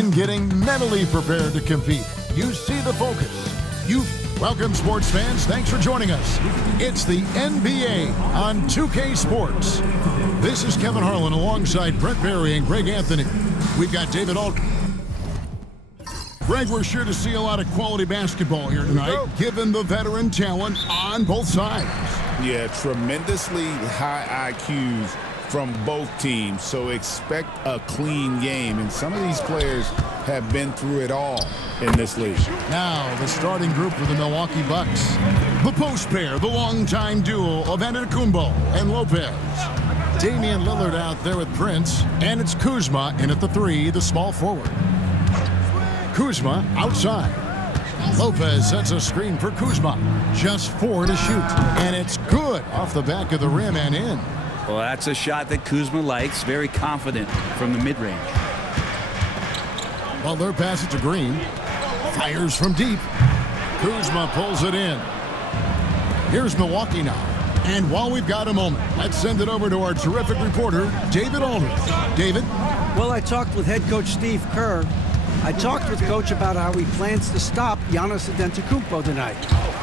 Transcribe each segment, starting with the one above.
and getting mentally prepared to compete. You see the focus. Welcome, sports fans. Thanks for joining us. It's the NBA on 2K Sports. This is Kevin Harlan alongside Brent Barry and Greg Anthony. We've got David Aldridge. Greg, we're sure to see a lot of quality basketball here tonight, given the veteran talent on both sides. Yeah, tremendously high IQs from both teams, so expect a clean game. And some of these players have been through it all in this league. Now, the starting group for the Milwaukee Bucks. The post pair, the longtime duo of Antetokounmpo and Lopez. Damian Lillard out there with Prince, and it's Kuzma in at the 3, the small forward. Kuzma outside. Lopez sets a screen for Kuzma. Just 4 to shoot, and it's good off the back of the rim and in. Well, that's a shot that Kuzma likes. Very confident from the mid-range. Butler passes to Green. Fires from deep. Kuzma pulls it in. Here's Milwaukee now. And while we've got a moment, let's send it over to our terrific reporter, David Aldridge. David? Well, I talked with head coach Steve Kerr. I talked with Coach about how he plans to stop Giannis Antetokounmpo tonight.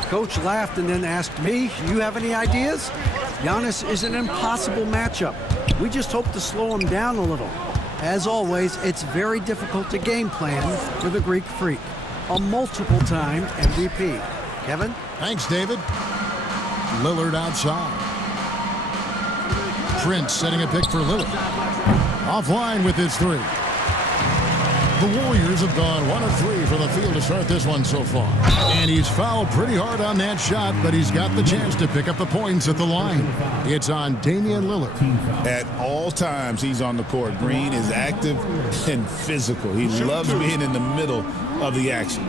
Coach laughed and then asked me, you have any ideas? Giannis is an impossible matchup. We just hope to slow him down a little. As always, it's very difficult to game plan for the Greek Freak, a multiple-time MVP. Kevin? Thanks, David. Lillard outside. Prince setting a pick for Lillard. Offline with his 3. The Warriors have gone 1 of 3 from the field to start this one so far. And he's fouled pretty hard on that shot, but he's got the chance to pick up the points at the line. It's on Damian Lillard. At all times, he's on the court. Green is active and physical. He loves being in the middle of the action.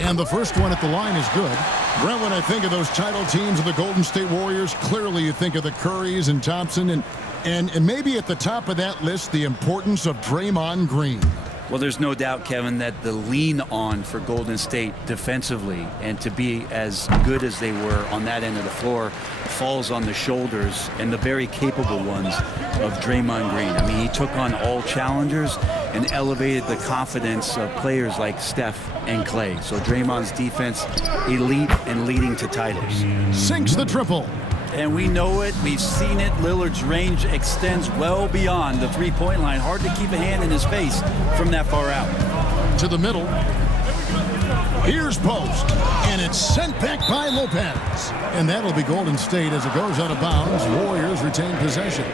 And the first one at the line is good. Brent, when I think of those title teams of the Golden State Warriors, clearly you think of the Currys and Thompson, and maybe at the top of that list, the importance of Draymond Green. Well, there's no doubt, Kevin, that the lean on for Golden State defensively and to be as good as they were on that end of the floor falls on the shoulders and the very capable ones of Draymond Green. I mean, he took on all challengers and elevated the confidence of players like Steph and Clay. So Draymond's defense, elite and leading to titles. Sinks the triple. And we know it. We've seen it. Lillard's range extends well beyond the three-point line. Hard to keep a hand in his face from that far out. To the middle. Here's post. And it's sent back by Lopez. And that'll be Golden State as it goes out of bounds. Warriors retain possession.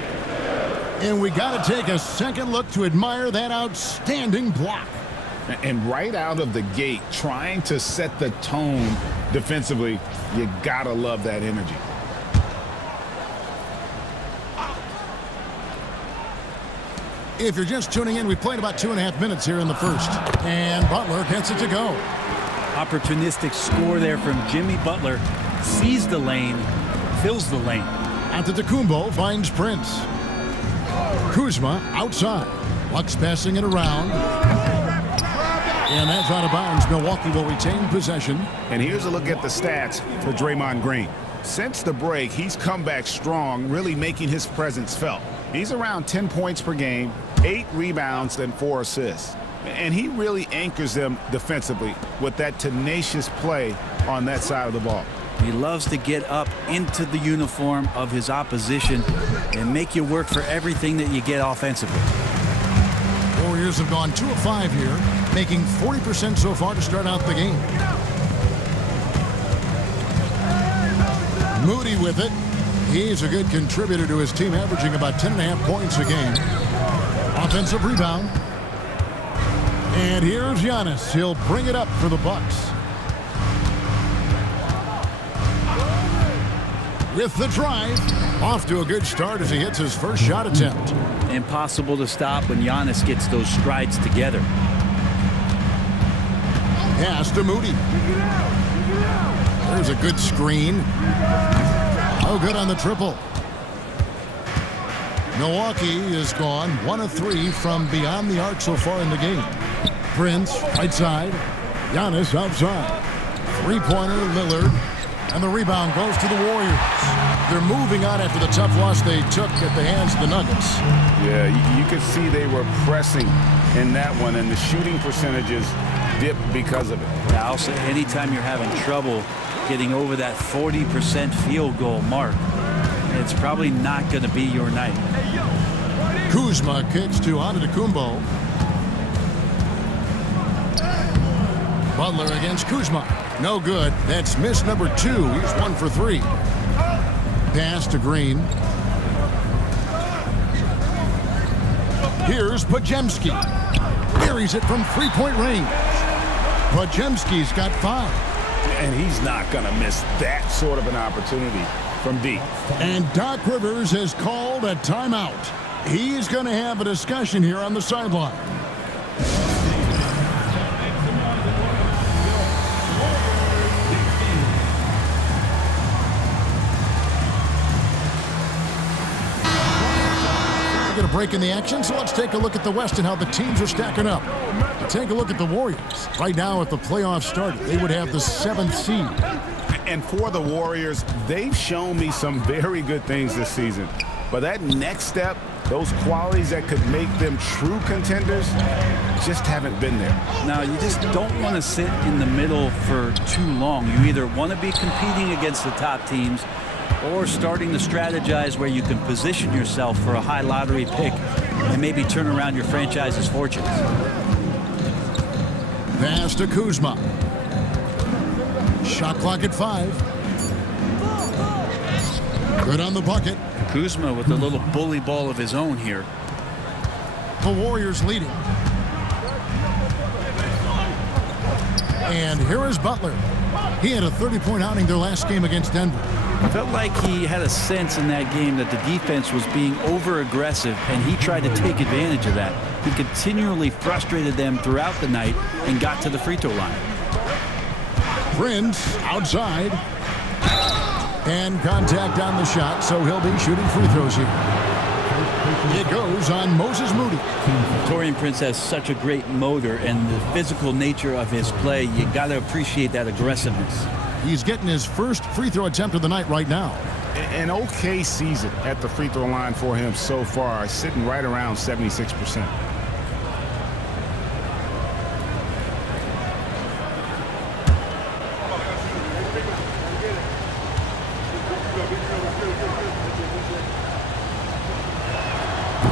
And we got to take a second look to admire that outstanding block. And right out of the gate, trying to set the tone defensively, you got to love that energy. If you're just tuning in, we played about 2.5 minutes here in the first. And Butler gets it to go. Opportunistic score there from Jimmy Butler. Sees the lane, fills the lane. Antetokounmpo finds Prince. Kuzma outside. Bucks passing it around. And that's out of bounds. Milwaukee will retain possession. And here's a look at the stats for Draymond Green. Since the break, he's come back strong, really making his presence felt. He's around 10 points per game, 8 rebounds, and 4 assists. And he really anchors them defensively with that tenacious play on that side of the ball. He loves to get up into the uniform of his opposition and make you work for everything that you get offensively. Warriors have gone 2 of 5 here, making 40% so far to start out the game. Moody with it. He's a good contributor to his team, averaging about 10.5 points a game. Offensive rebound. And here's Giannis. He'll bring it up for the Bucks. With the drive, off to a good start as he hits his first shot attempt. Impossible to stop when Giannis gets those strides together. Pass to Moody. There's a good screen. Oh, good on the triple. Milwaukee is gone 1 of 3 from beyond the arc so far in the game. Prince, right side. Giannis outside. Three-pointer, Lillard. And the rebound goes to the Warriors. They're moving on after the tough loss they took at the hands of the Nuggets. Yeah, you could see they were pressing in that one, and the shooting percentages dipped because of it. Yeah, also, anytime you're having trouble getting over that 40% field goal mark, it's probably not going to be your night. Kuzma kicks to Antetokounmpo. Butler against Kuzma. No good. That's miss number 2. He's 1 for 3. Pass to Green. Here's Podziemski. Buries it from three-point range. Podziemski's got 5. And he's not going to miss that sort of an opportunity from deep. And Doc Rivers has called a timeout. He's going to have a discussion here on the sideline. Get a break in the action, so let's take a look at the West and how the teams are stacking up. Take a look at the Warriors. Right now, if the playoffs started, they would have the 7th seed. And for the Warriors, they've shown me some very good things this season. But that next step, those qualities that could make them true contenders, just haven't been there. Now, you just don't want to sit in the middle for too long. You either want to be competing against the top teams or starting to strategize where you can position yourself for a high lottery pick and maybe turn around your franchise's fortunes. Pass to Kuzma. Shot clock at 5. Good on the bucket. Kuzma with a little bully ball of his own here. The Warriors leading. And here is Butler. He had a 30-point outing their last game against Denver. I felt like he had a sense in that game that the defense was being over-aggressive, and he tried to take advantage of that. He continually frustrated them throughout the night and got to the free throw line. Prince outside. And contact on the shot, so he'll be shooting free throws here. It goes on Moses Moody. Taurean Prince has such a great motor, and the physical nature of his play, you got to appreciate that aggressiveness. He's getting his first free throw attempt of the night right now. An okay season at the free throw line for him so far, sitting right around 76%.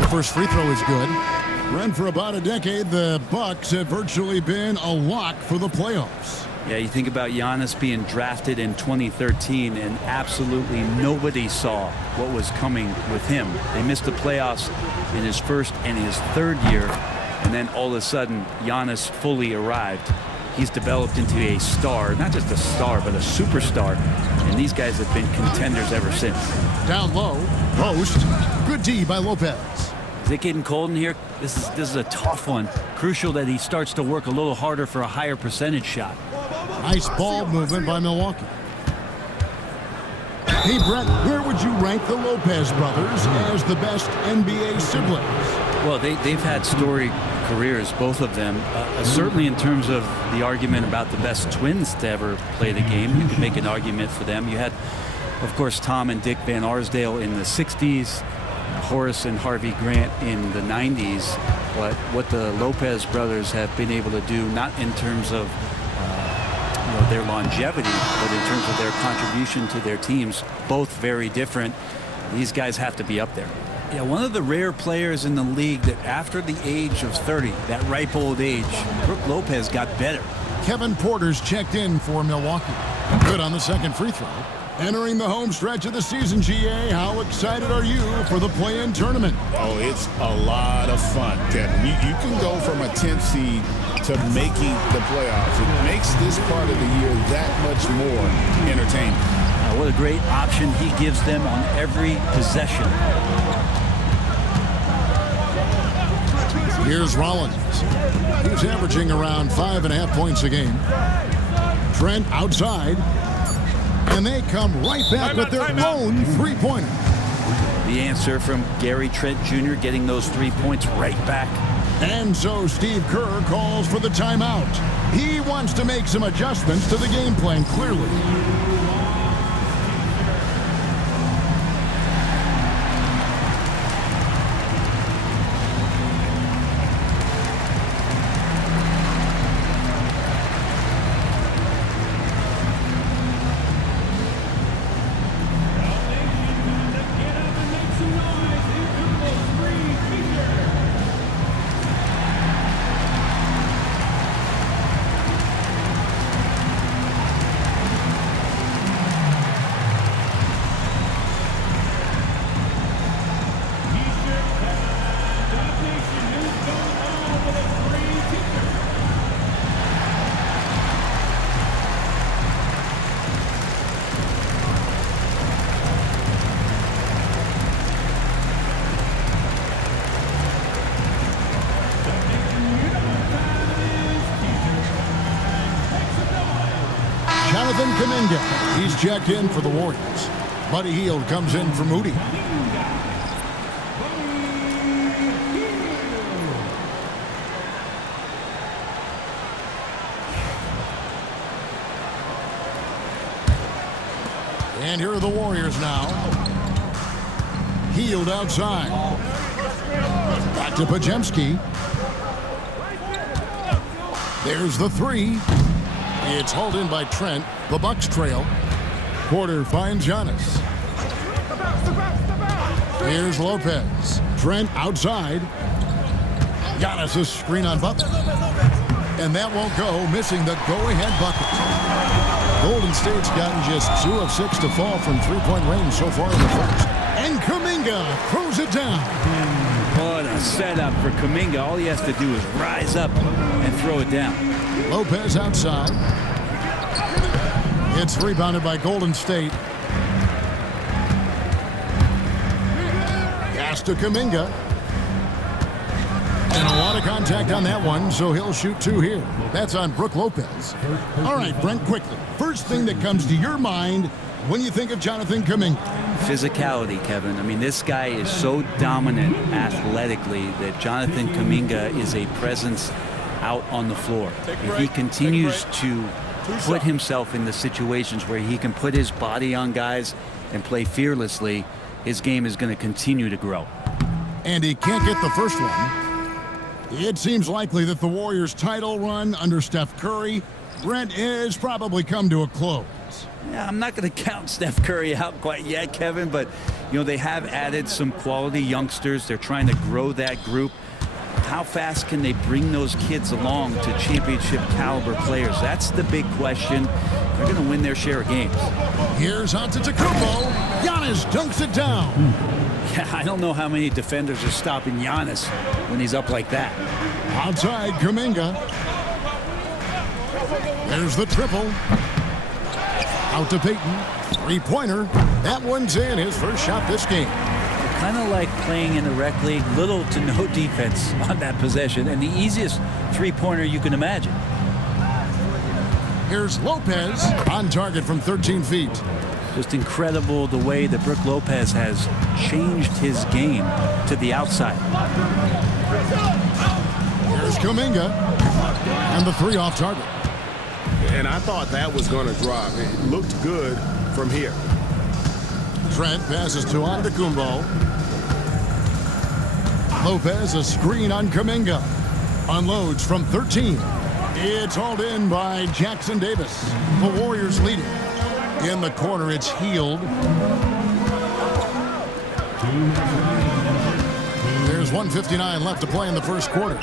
The first free throw is good. Run for about a decade, the Bucks have virtually been a lock for the playoffs. Yeah, you think about Giannis being drafted in 2013, and absolutely nobody saw what was coming with him. They missed the playoffs in his first and his third year, and then all of a sudden, Giannis fully arrived. He's developed into a star, not just a star, but a superstar, and these guys have been contenders ever since. Down low, post, good D by Lopez. Is it getting cold in here? This is a tough one. Crucial that he starts to work a little harder for a higher percentage shot. Nice ball movement by Milwaukee. Hey, Brett, where would you rank the Lopez brothers as the best NBA siblings? Well, they've had storied careers, both of them. Certainly in terms of the argument about the best twins to ever play the game, you can make an argument for them. You had, of course, Tom and Dick Van Arsdale in the 60s, Horace and Harvey Grant in the 90s. But what the Lopez brothers have been able to do, not in terms of their longevity, but in terms of their contribution to their teams, both very different. These guys have to be up there. Yeah, one of the rare players in the league that after the age of 30, that ripe old age, Brook Lopez got better. Kevin Porter's checked in for Milwaukee. Good on the second free throw. Entering the home stretch of the season, GA, how excited are you for the play-in tournament? Oh, it's a lot of fun, Kevin. You can go from a 10th seed to making the playoffs. It makes this part of the year that much more entertaining. What a great option he gives them on every possession. Here's Rollins. He's averaging around 5.5 points a game. Trent outside. And they come right back with their lone three-pointer. The answer from Gary Trent Jr. getting those 3 points right back. And so Steve Kerr calls for the timeout. He wants to make some adjustments to the game plan, clearly. Jonathan Kuminga. He's checked in for the Warriors. Buddy Hield comes in for Moody. And here are the Warriors now. Hield outside. Back to Pajemski. There's the three. It's hauled in by Trent. The Bucks trail. Porter finds Giannis. Here's Lopez. Trent outside. Giannis' screen on Butler. And that won't go, missing the go-ahead bucket. Golden State's gotten just 2 of 6 to fall from three-point range so far in the first. And Kuminga throws it down. What a setup for Kuminga. All he has to do is rise up and throw it down. Lopez outside. It's rebounded by Golden State. Pass to Kuminga. And a lot of contact on that one, so he'll shoot 2 here. That's on Brook Lopez. All right, Brent, quickly. First thing that comes to your mind when you think of Jonathan Kuminga. Physicality, Kevin. I mean, this guy is so dominant athletically that Jonathan Kuminga is a presence out on the floor. If he continues to put himself in the situations where he can put his body on guys and play fearlessly, his game is going to continue to grow. And he can't get the first one. It seems likely that the Warriors' title run under Steph Curry, Brent, has probably come to a close. Yeah, I'm not going to count Steph Curry out quite yet, Kevin, but, you know, they have added some quality youngsters. They're trying to grow that group. How fast can they bring those kids along to championship caliber players? That's the big question. They're going to win their share of games. Here's Antetokounmpo. Giannis dunks it down. Yeah, I don't know how many defenders are stopping Giannis when he's up like that. Outside, Kuminga. There's the triple. Out to Payton. Three-pointer. That one's in. His first shot this game. Kind of like playing in the rec league. Little to no defense on that possession. And the easiest three-pointer you can imagine. Here's Lopez on target from 13 feet. Just incredible the way that Brook Lopez has changed his game to the outside. Here's Kuminga. And the three off target. And I thought that was going to drop. It looked good from here. Trent passes to Antetokounmpo. Lopez a screen on Kuminga. Unloads from 13. It's hauled in by Jackson Davis. The Warriors leading. In the corner, it's Hield. There's 1:59 left to play in the first quarter.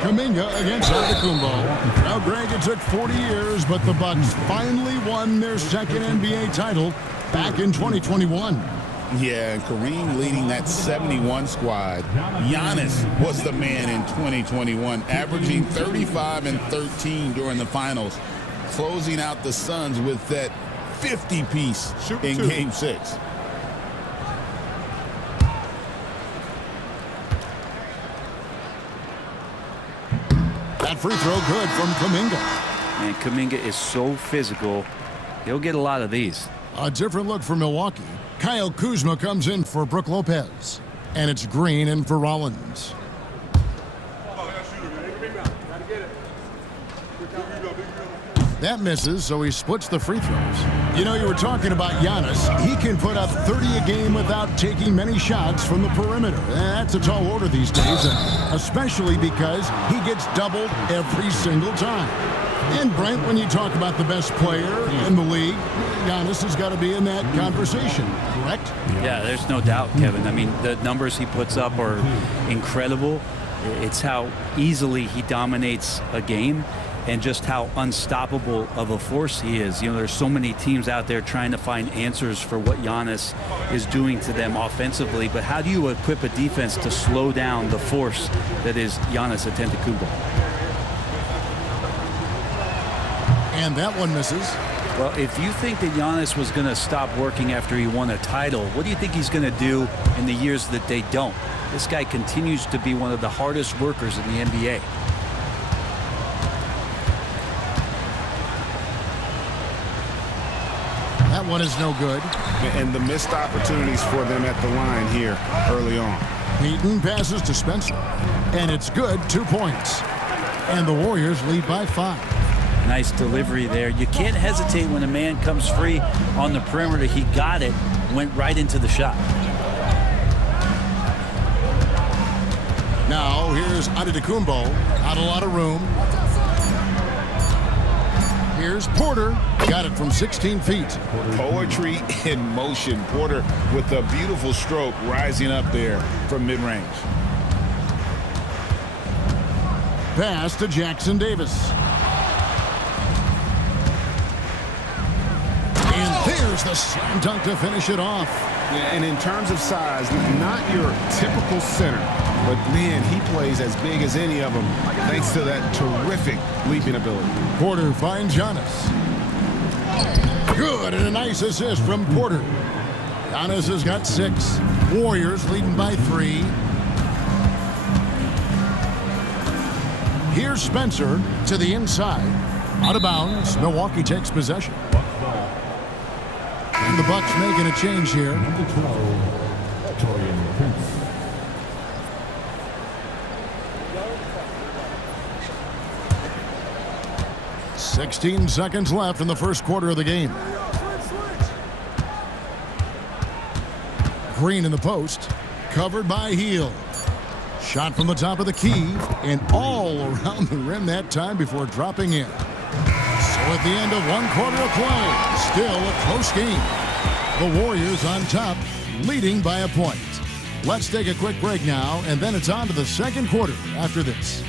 Kuminga against Antetokounmpo. Now, Greg, it took 40 years, but the Bucks finally won their second NBA title back in 2021. Yeah, and Kareem leading that 71 squad. Giannis was the man in 2021, averaging 35 and 13 during the finals, closing out the Suns with that 50-piece in Game 6. That free throw good from Kuminga. And Kuminga is so physical. He'll get a lot of these. A different look for Milwaukee. Kyle Kuzma comes in for Brook Lopez. And it's Green in for Rollins. That misses, so he splits the free throws. You know, you were talking about Giannis. He can put up 30 a game without taking many shots from the perimeter. That's a tall order these days, especially because he gets doubled every single time. And Brent, when you talk about the best player in the league, Giannis has got to be in that conversation, correct? Yeah, there's no doubt, Kevin. I mean, the numbers he puts up are incredible. It's how easily he dominates a game and just how unstoppable of a force he is. You know, there's so many teams out there trying to find answers for what Giannis is doing to them offensively, but how do you equip a defense to slow down the force that is Giannis Antetokounmpo? And that one misses. Well, if you think that Giannis was going to stop working after he won a title, what do you think he's going to do in the years that they don't? This guy continues to be one of the hardest workers in the NBA. That one is no good. And the missed opportunities for them at the line here early on. Heaton passes to Spencer. And it's good, 2 points. And the Warriors lead by 5. Nice delivery there. You can't hesitate when a man comes free on the perimeter. He got it, went right into the shot. Now here's Antetokounmpo. Not a lot of room. Here's Porter. Got it from 16 feet. Poetry in motion. Porter with a beautiful stroke rising up there from mid-range. Pass to Jackson Davis. And there's the slam dunk to finish it off. Yeah, and in terms of size, not your typical center, but man, he plays as big as any of them thanks to that terrific leaping ability. Porter finds Giannis. Good, and a nice assist from Porter. Giannis has got 6. Warriors leading by 3. Here's Spencer to the inside. Out of bounds. Milwaukee takes possession. And the Bucks making a change here. 16 seconds left in the first quarter of the game. Green in the post. Covered by Hield. Shot from the top of the key. And all around the rim that time before dropping in. So at the end of 1 quarter of play, still a close game. The Warriors on top, leading by a point. Let's take a quick break now, and then it's on to the second quarter after this.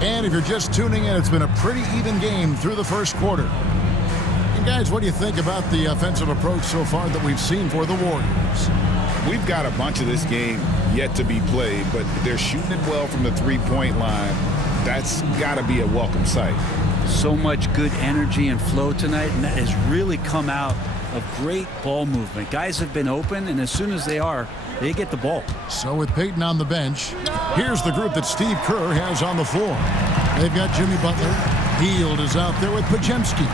And if you're just tuning in, it's been a pretty even game through the first quarter. And guys, what do you think about the offensive approach so far that we've seen for the Warriors? We've got a bunch of this game yet to be played, but they're shooting it well from the three-point line. That's got to be a welcome sight. So much good energy and flow tonight, and that has really come out of great ball movement. Guys have been open, and as soon as they are, they get the ball. So with Peyton on the bench, here's the group that Steve Kerr has on the floor. They've got Jimmy Butler. Hield is out there with Podziemski.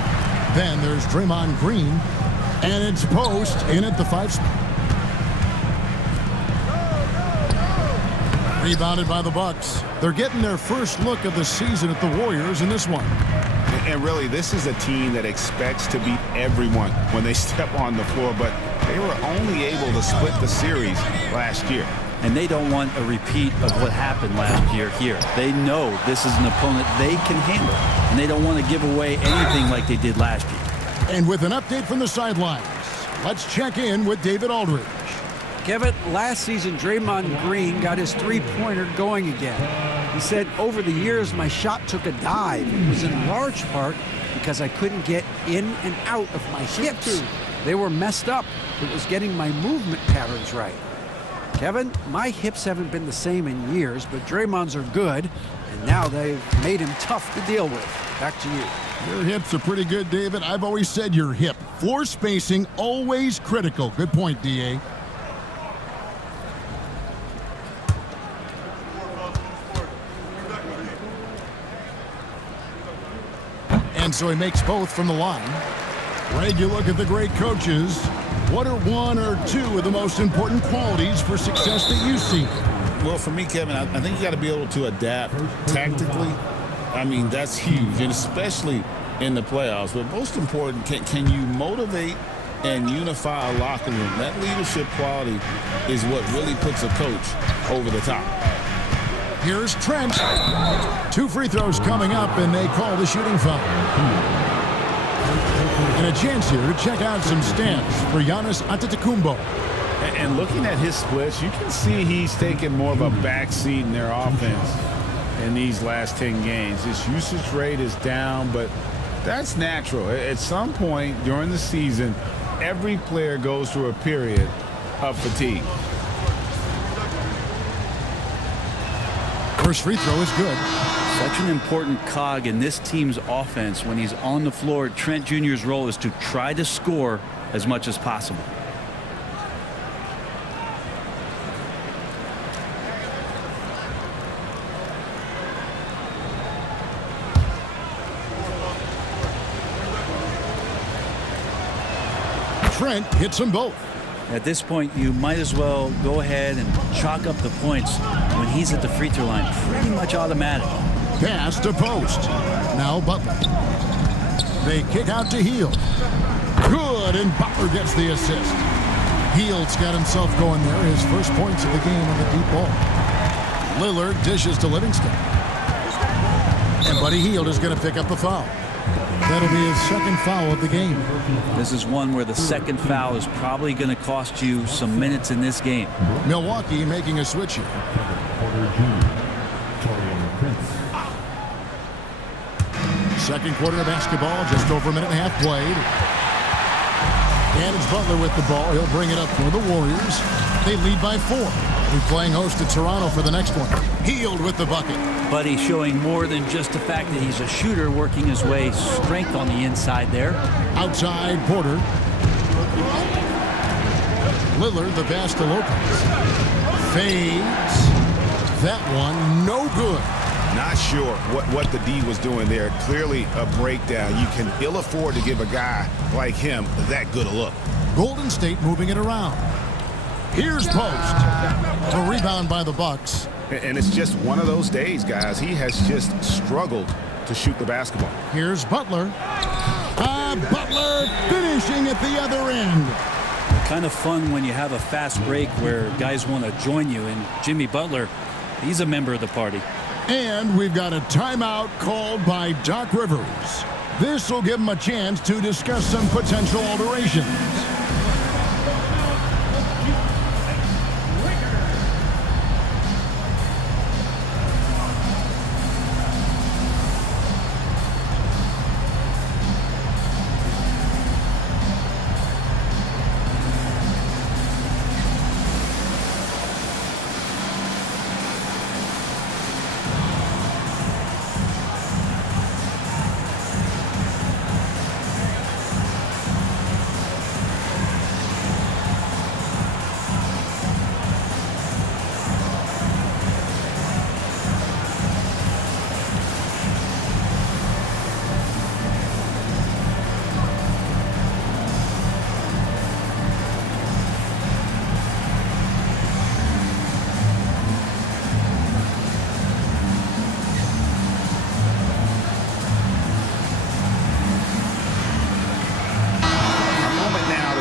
Then there's Draymond Green. And it's Post in at the 5 spot. Rebounded by the Bucks. They're getting their first look of the season at the Warriors in this one. And really, this is a team that expects to beat everyone when they step on the floor, but they were only able to split the series last year. And they don't want a repeat of what happened last year here. They know this is an opponent they can handle, and they don't want to give away anything like they did last year. And with an update from the sidelines, let's check in with David Aldridge. Kevin, last season, Draymond Green got his three-pointer going again. He said, over the years, my shot took a dive. It was in large part because I couldn't get in and out of my hips. They were messed up. It was getting my movement patterns right. Kevin, my hips haven't been the same in years, but Draymond's are good, and now they've made him tough to deal with. Back to you. Your hips are pretty good, David. I've always said your hip. Floor spacing, always critical. Good point, D.A. And so he makes both from the line. Greg, you look at the great coaches. What are 1 or 2 of the most important qualities for success that you see? Well, for me, Kevin, I think you got to be able to adapt tactically. I mean, that's huge, and especially in the playoffs. But most important, can you motivate and unify a locker room? That leadership quality is what really puts a coach over the top. Here's Trent. 2 free throws coming up, and they call the shooting foul. And a chance here to check out some stats for Giannis Antetokounmpo. And looking at his splits, you can see he's taken more of a backseat in their offense in these last 10 games. His usage rate is down, but that's natural. At some point during the season, every player goes through a period of fatigue. First free throw is good. Such an important cog in this team's offense. When he's on the floor, Trent Jr.'s role is to try to score as much as possible. Trent hits them both. At this point, you might as well go ahead and chalk up the points when he's at the free throw line. Pretty much automatic. Pass to post. Now Butler. They kick out to Hield. Good, and Butler gets the assist. Hield's got himself going there. His first points of the game on the deep ball. Lillard dishes to Livingston. And Buddy Hield is going to pick up the foul. That'll be his second foul of the game. This is one where the second foul is probably going to cost you some minutes in this game. Milwaukee making a switch here. Second quarter of basketball, just over a minute and a half played. And it's Butler with the ball. He'll bring it up for the Warriors. They lead by 4. We're playing host to Toronto for the next one. Hield with the bucket. Buddy showing more than just the fact that he's a shooter, working his way strength on the inside there. Outside, Porter. Lillard, the pass to Lopez. Fades. That one, no good. Not sure what the D was doing there. Clearly a breakdown. You can ill afford to give a guy like him that good a look. Golden State moving it around. Here's Post. A rebound by the Bucks. And it's just one of those days, guys. He has just struggled to shoot the basketball. Here's Butler. Butler finishing at the other end. Kind of fun when you have a fast break where guys want to join you. And Jimmy Butler, he's a member of the party. And we've got a timeout called by Doc Rivers. This will give him a chance to discuss some potential alterations.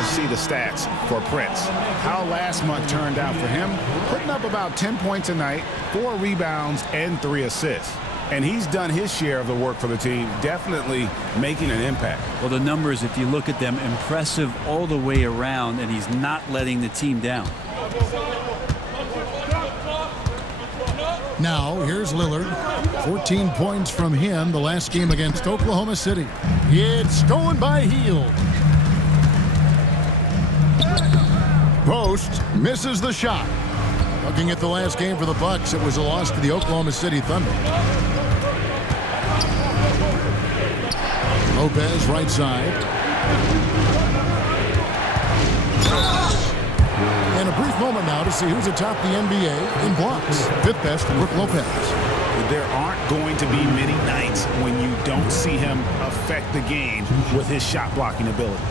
See the stats for Prince. How last month turned out for him, putting up about 10 points a night, 4 rebounds, and 3 assists. And he's done his share of the work for the team, definitely making an impact. Well, the numbers, if you look at them, impressive all the way around, and he's not letting the team down. Now, here's Lillard. 14 points from him the last game against Oklahoma City. It's stolen by Hield. Post misses the shot. Looking at the last game for the Bucks, it was a loss to the Oklahoma City Thunder. Lopez, right side. And a brief moment now to see who's atop the NBA in blocks. 5th best, Brook Lopez. There aren't going to be many nights when you don't see him affect the game with his shot blocking ability.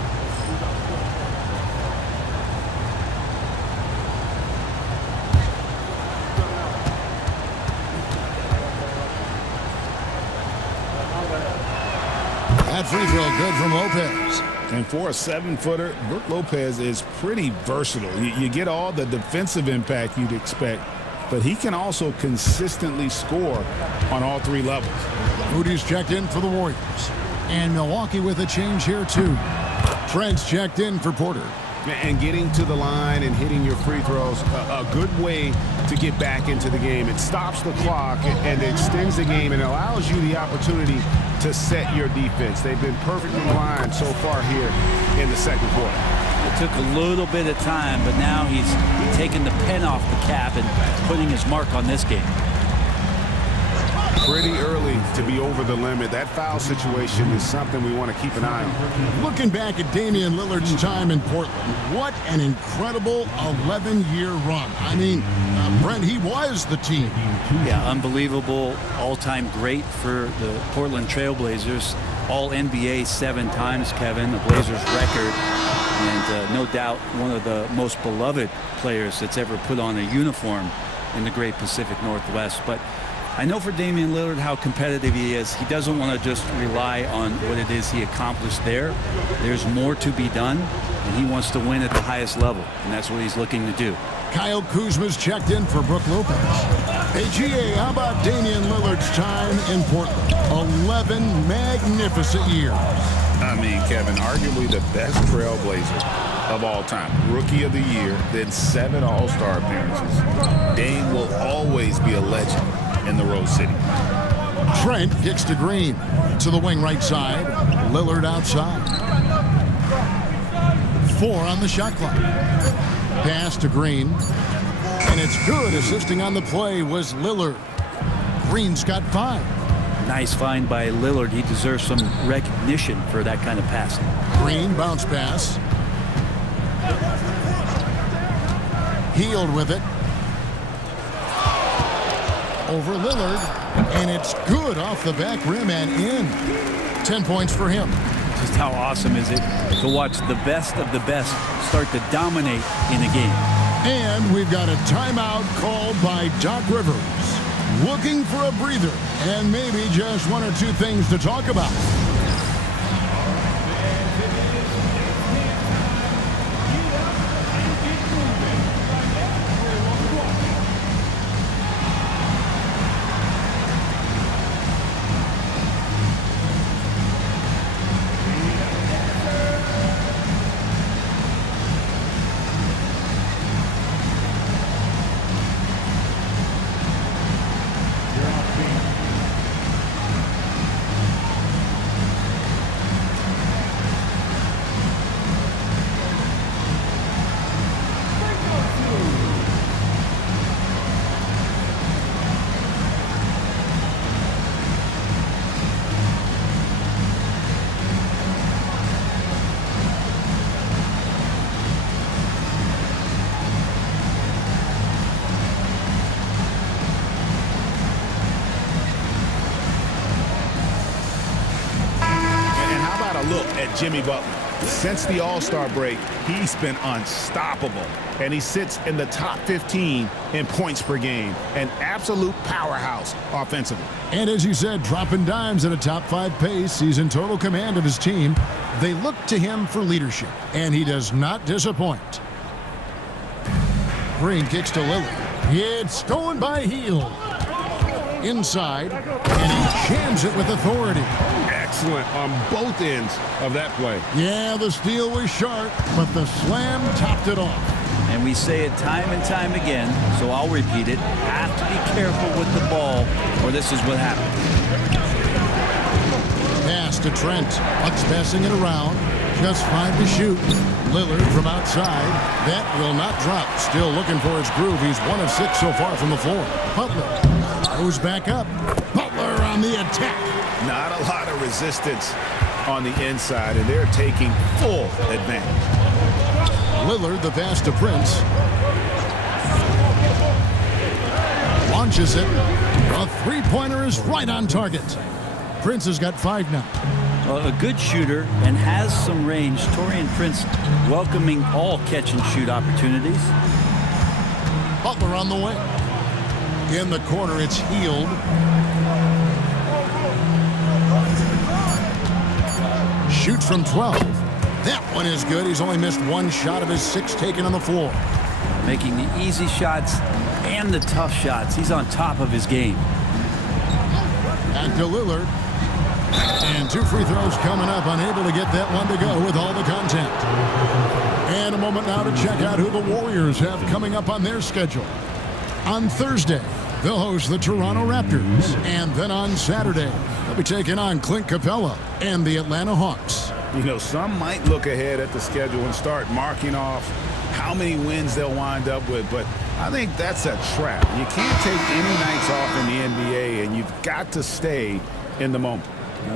That free throw good from Lopez. And for a 7-footer, Brook Lopez is pretty versatile. You get all the defensive impact you'd expect, but he can also consistently score on all 3 levels. Moody's checked in for the Warriors. And Milwaukee with a change here, too. Trent's checked in for Porter. And getting to the line and hitting your free throws, a good way to get back into the game. It stops the clock and extends the game and allows you the opportunity to set your defense. They've been perfectly aligned so far here in the second quarter. It took a little bit of time, but now he's taking the pen off the cap and putting his mark on this game. Pretty early to be over the limit. That foul situation is something we want to keep an eye on. Looking back at Damian Lillard's time in Portland, what an incredible 11-year run. I mean, Brent, he was the team. Yeah, unbelievable, all-time great for the Portland Trailblazers. All-NBA 7 times, Kevin, the Blazers record. And no doubt one of the most beloved players that's ever put on a uniform in the great Pacific Northwest. But I know for Damian Lillard how competitive he is. He doesn't want to just rely on what it is he accomplished there. There's more to be done, and he wants to win at the highest level, and that's what he's looking to do. Kyle Kuzma's checked in for Brooke Lopez. Hey, GA, how about Damian Lillard's time in Portland? 11 magnificent years. I mean, Kevin, arguably the best Trailblazer of all time. Rookie of the Year, then 7 All-Star appearances. Dame will always be a legend in the Rose City. Trent kicks to Green. To the wing right side. Lillard outside. 4 on the shot clock. Pass to Green. And it's good. Assisting on the play was Lillard. Green's got 5. Nice find by Lillard. He deserves some recognition for that kind of passing. Green bounce pass. Healed with it. Over Lillard. And it's good off the back rim and in. 10 points for him. Just how awesome is it to watch the best of the best start to dominate in a game. And we've got a timeout called by Doc Rivers. Looking for a breather and maybe just 1 or 2 things to talk about. Jimmy Butler. Since the All-Star break, he's been unstoppable, and he sits in the top 15 in points per game. An absolute powerhouse offensively. And as you said, dropping dimes at a top 5 pace. He's in total command of his team. They look to him for leadership, and he does not disappoint. Green kicks to Lillard. It's stolen by Hield. Inside, and he jams it with authority. Excellent on both ends of that play. Yeah, the steal was sharp, but the slam topped it off. And we say it time and time again, so I'll repeat it. Have to be careful with the ball, or this is what happens. Pass to Trent. Bucks passing it around. Just 5 to shoot. Lillard from outside. That will not drop. Still looking for his groove. He's 1 of 6 so far from the floor. Butler goes back up. Butler on the attack. Not a lot of resistance on the inside, and they're taking full advantage. Lillard, the pass to Prince. Launches it. A 3-pointer is right on target. Prince has got 5 now. A good shooter and has some range. Taurean Prince welcoming all catch-and-shoot opportunities. Butler on the way. In the corner, it's Hield. Shoots from 12. That one is good. He's only missed 1 shot of his 6 taken on the floor. Making the easy shots and the tough shots. He's on top of his game. Back to Lillard. And 2 free throws coming up. Unable to get that one to go with all the content. And a moment now to check out who the Warriors have coming up on their schedule. On Thursday, they'll host the Toronto Raptors. And then on Saturday, they'll be taking on Clint Capella and the Atlanta Hawks. You know, some might look ahead at the schedule and start marking off how many wins they'll wind up with, but I think that's a trap. You can't take any nights off in the NBA, and you've got to stay in the moment.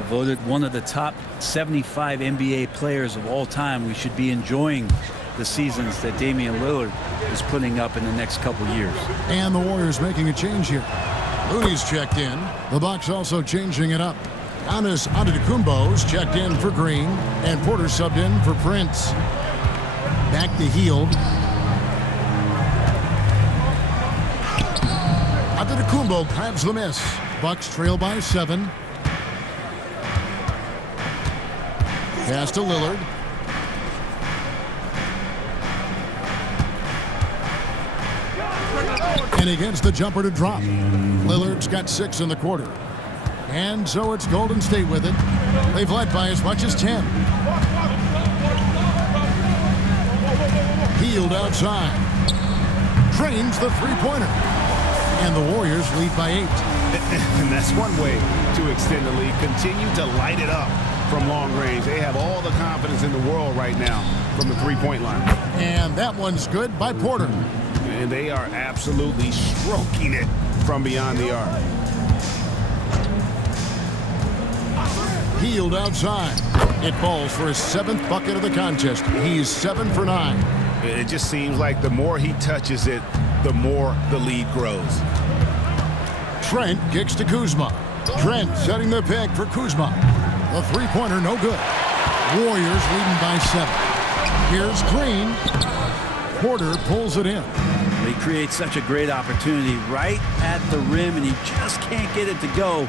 Voted one of the top 75 NBA players of all time. We should be enjoying the seasons that Damian Lillard is putting up in the next couple years. And the Warriors making a change here. Looney's checked in. The Bucks also changing it up. Giannis Antetokounmpo's checked in for Green, and Porter subbed in for Prince. Back to Hield. Antetokounmpo grabs the miss. Bucks trail by 7. Pass to Lillard. And he gets the jumper to drop. Lillard's got 6 in the quarter. And so it's Golden State with it. They've led by as much as 10. Hield outside. Drains the three-pointer. And the Warriors lead by 8. And that's one way to extend the lead. Continue to light it up from long range. They have all the confidence in the world right now from the three-point line. And that one's good by Porter. And they are absolutely stroking it from beyond the arc. Hield outside. It falls for his 7th bucket of the contest. He's 7 for 9. It just seems like the more he touches it, the more the lead grows. Trent kicks to Kuzma. Trent setting the pick for Kuzma. The three-pointer no good. Warriors leading by 7. Here's Green. Porter pulls it in. He creates such a great opportunity right at the rim, and he just can't get it to go.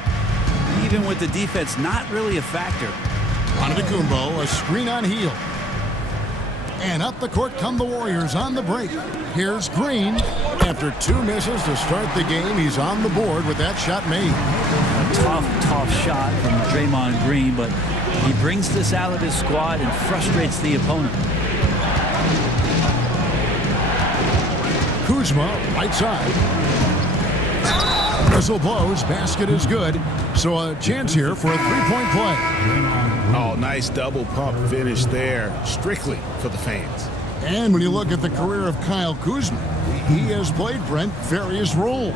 Even with the defense not really a factor. Antetokounmpo, a screen on Hield. And up the court come the Warriors on the break. Here's Green. After 2 misses to start the game, he's on the board with that shot made. Tough shot from Draymond Green, but he brings this out of his squad and frustrates the opponent. Kuzma, right side. Whistle blows, basket is good. So a chance here for a three-point play. Oh, nice double pump finish there, strictly for the fans. And when you look at the career of Kyle Kuzma, he has played, Brent, various roles.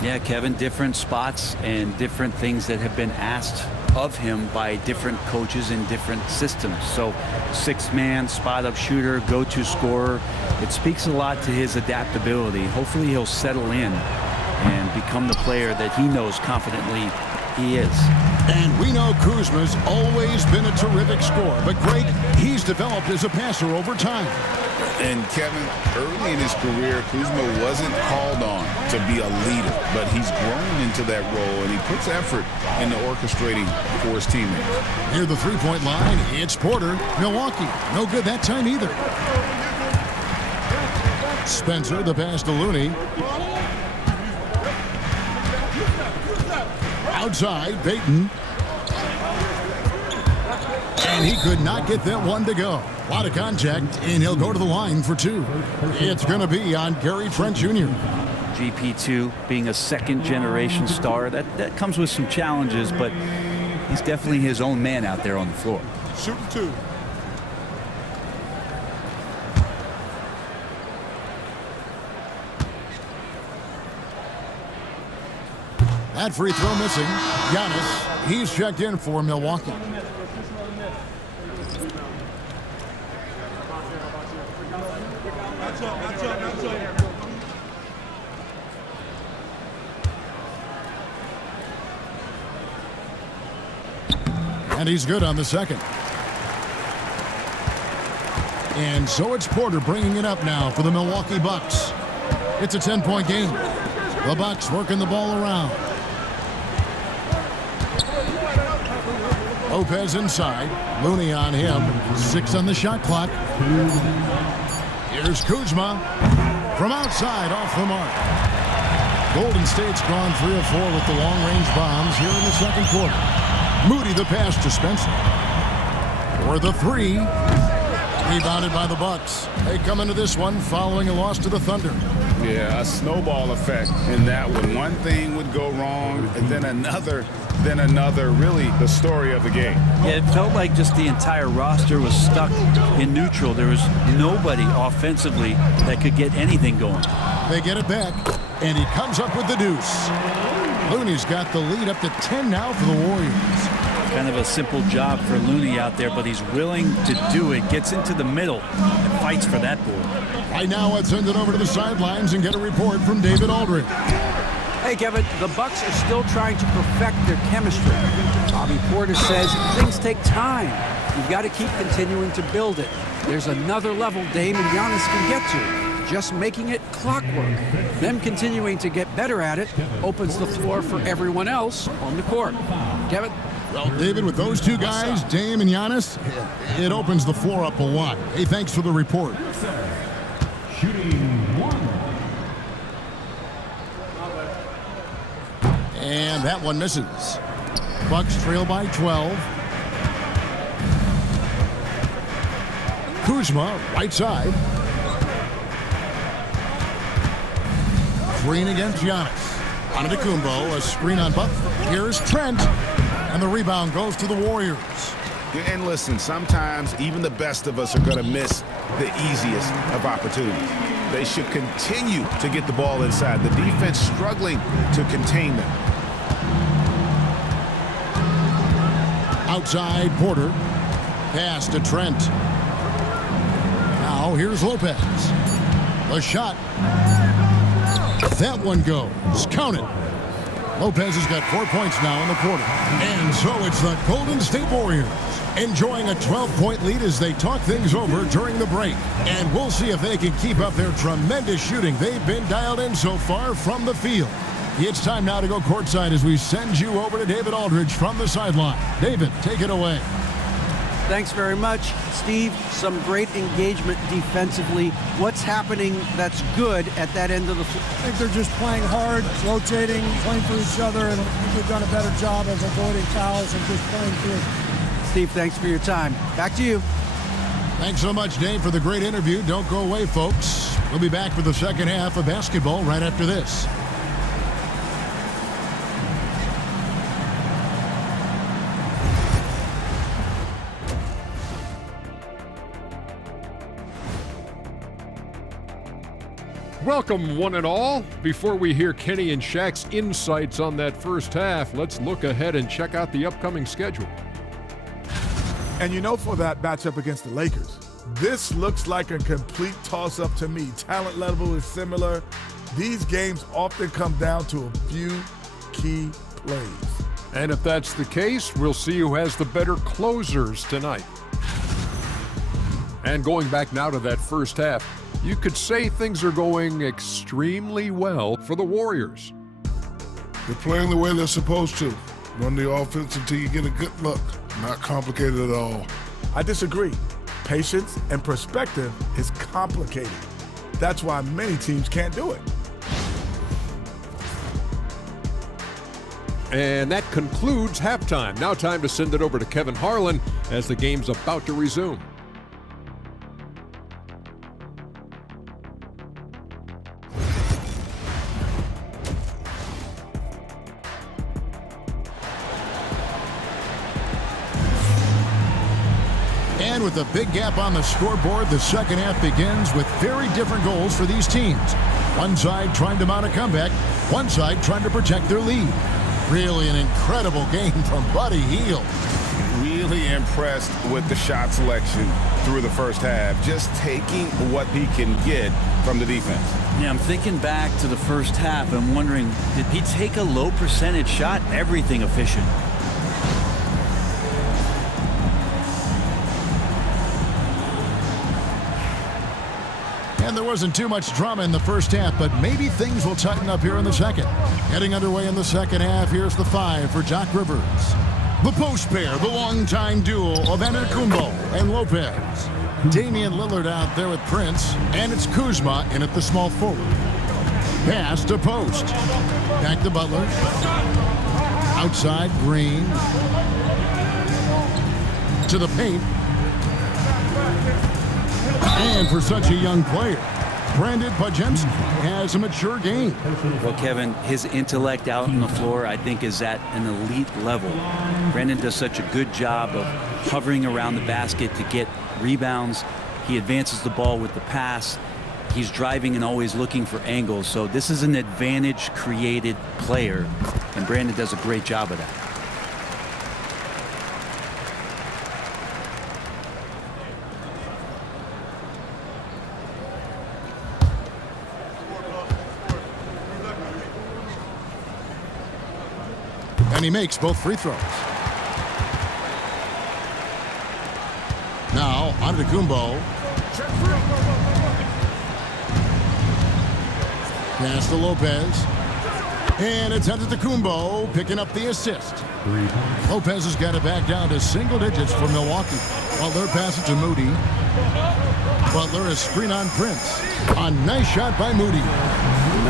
Yeah, Kevin, different spots and different things that have been asked of him by different coaches in different systems. So 6-man, spot-up shooter, go-to scorer. It speaks a lot to his adaptability. Hopefully he'll settle in and become the player that he knows confidently he is. And we know Kuzma's always been a terrific scorer, but Greg, he's developed as a passer over time. And Kevin, early in his career, Kuzma wasn't called on to be a leader, but he's grown into that role, and he puts effort into orchestrating for his teammates. Near the three-point line, it's Porter. Milwaukee, no good that time either. Spencer, the pass to Looney. Outside, Payton. And he could not get that one to go. A lot of contact, and he'll go to the line for 2. It's going to be on Gary Trent Jr. GP2 being a second-generation star, that comes with some challenges, but he's definitely his own man out there on the floor. Shoot 2. That free throw missing. Giannis, he's checked in for Milwaukee. And he's good on the second. And so it's Porter bringing it up now for the Milwaukee Bucks. It's a 10-point game. The Bucks working the ball around. Lopez inside. Looney on him. 6 on the shot clock. Here's Kuzma. From outside, off the mark. Golden State's gone 3 of 4 with the long-range bombs here in the second quarter. Moody the pass to Spencer. For the 3. Rebounded by the Bucks. They come into this one following a loss to the Thunder. Yeah, a snowball effect in that one. One thing would go wrong, and then another, really the story of the game. Yeah, it felt like just the entire roster was stuck in neutral. There was nobody offensively that could get anything going. They get it back, and he comes up with the deuce. Looney's got the lead up to 10 now for the Warriors. Kind of a simple job for Looney out there, but he's willing to do it. Gets into the middle and fights for that ball. Right now, let's send it over to the sidelines and get a report from David Aldridge. Hey, Kevin, the Bucks are still trying to perfect their chemistry. Bobby Porter says things take time. You've got to keep continuing to build it. There's another level Dame and Giannis can get to. Just making it clockwork. Them continuing to get better at it opens the floor for everyone else on the court. Kevin? Well, David, with those two guys, Dame and Giannis, it opens the floor up a lot. Hey, thanks for the report. And that one misses. Bucks trail by 12. Kuzma, right side. Green against Giannis. Antetokounmpo, a screen on Butler. Here's Trent. And the rebound goes to the Warriors. And listen, sometimes even the best of us are going to miss the easiest of opportunities. They should continue to get the ball inside. The defense struggling to contain them. Outside, Porter. Pass to Trent. Now here's Lopez. The shot. That one goes. Count it. Lopez has got 4 points now in the quarter. And so it's the Golden State Warriors enjoying a 12-point lead as they talk things over during the break. And we'll see if they can keep up their tremendous shooting they've been dialed in so far from the field. It's time now to go courtside as we send you over to David Aldridge from the sideline. David, take it away. Thanks very much, Steve. Some great engagement defensively. What's happening that's good at that end of the floor? I think they're just playing hard, rotating, playing for each other, and I think they've done a better job of avoiding fouls and just playing through. Steve, thanks for your time. Back to you. Thanks so much, Dave, for the great interview. Don't go away, folks. We'll be back for the second half of basketball right after this. Welcome, one and all. Before we hear Kenny and Shaq's insights on that first half, let's look ahead and check out the upcoming schedule. And you know, for that matchup against the Lakers, this looks like a complete toss-up to me. Talent level is similar. These games often come down to a few key plays. And if that's the case, we'll see who has the better closers tonight. And going back now to that first half, you could say things are going extremely well for the Warriors. They're playing the way they're supposed to. Run the offense until you get a good look. Not complicated at all. I disagree. Patience and perspective is complicated. That's why many teams can't do it. And that concludes halftime. Now time to send it over to Kevin Harlan as the game's about to resume. And with a big gap on the scoreboard, the second half begins with very different goals for these teams. One side trying to mount a comeback, one side trying to protect their lead. Really an incredible game from Buddy Hield. Really impressed with the shot selection through the first half, just taking what he can get from the defense. Yeah, I'm thinking back to the first half. I'm wondering, did he take a low percentage shot? Everything efficient. And there wasn't too much drama in the first half, but maybe things will tighten up here in the second. Getting underway in the second half, here's the 5 for Doc Rivers. The post pair, the longtime duo of Antetokounmpo and Lopez. Damian Lillard out there with Prince, and it's Kuzma in at the small forward. Pass to post. Back to Butler. Outside, Green. To the paint. And for such a young player, Brandon Podziemski has a mature game. Well, Kevin, his intellect out on the floor, I think, is at an elite level. Brandon does such a good job of hovering around the basket to get rebounds. He advances the ball with the pass. He's driving and always looking for angles. So this is an advantage-created player. And Brandon does a great job of that. And he makes both free throws. Now, Antetokounmpo. Pass to Lopez. And it's Antetokounmpo picking up the assist. Lopez has got it back down to single digits for Milwaukee. Butler passes to Moody. Butler is screen on Prince. A nice shot by Moody.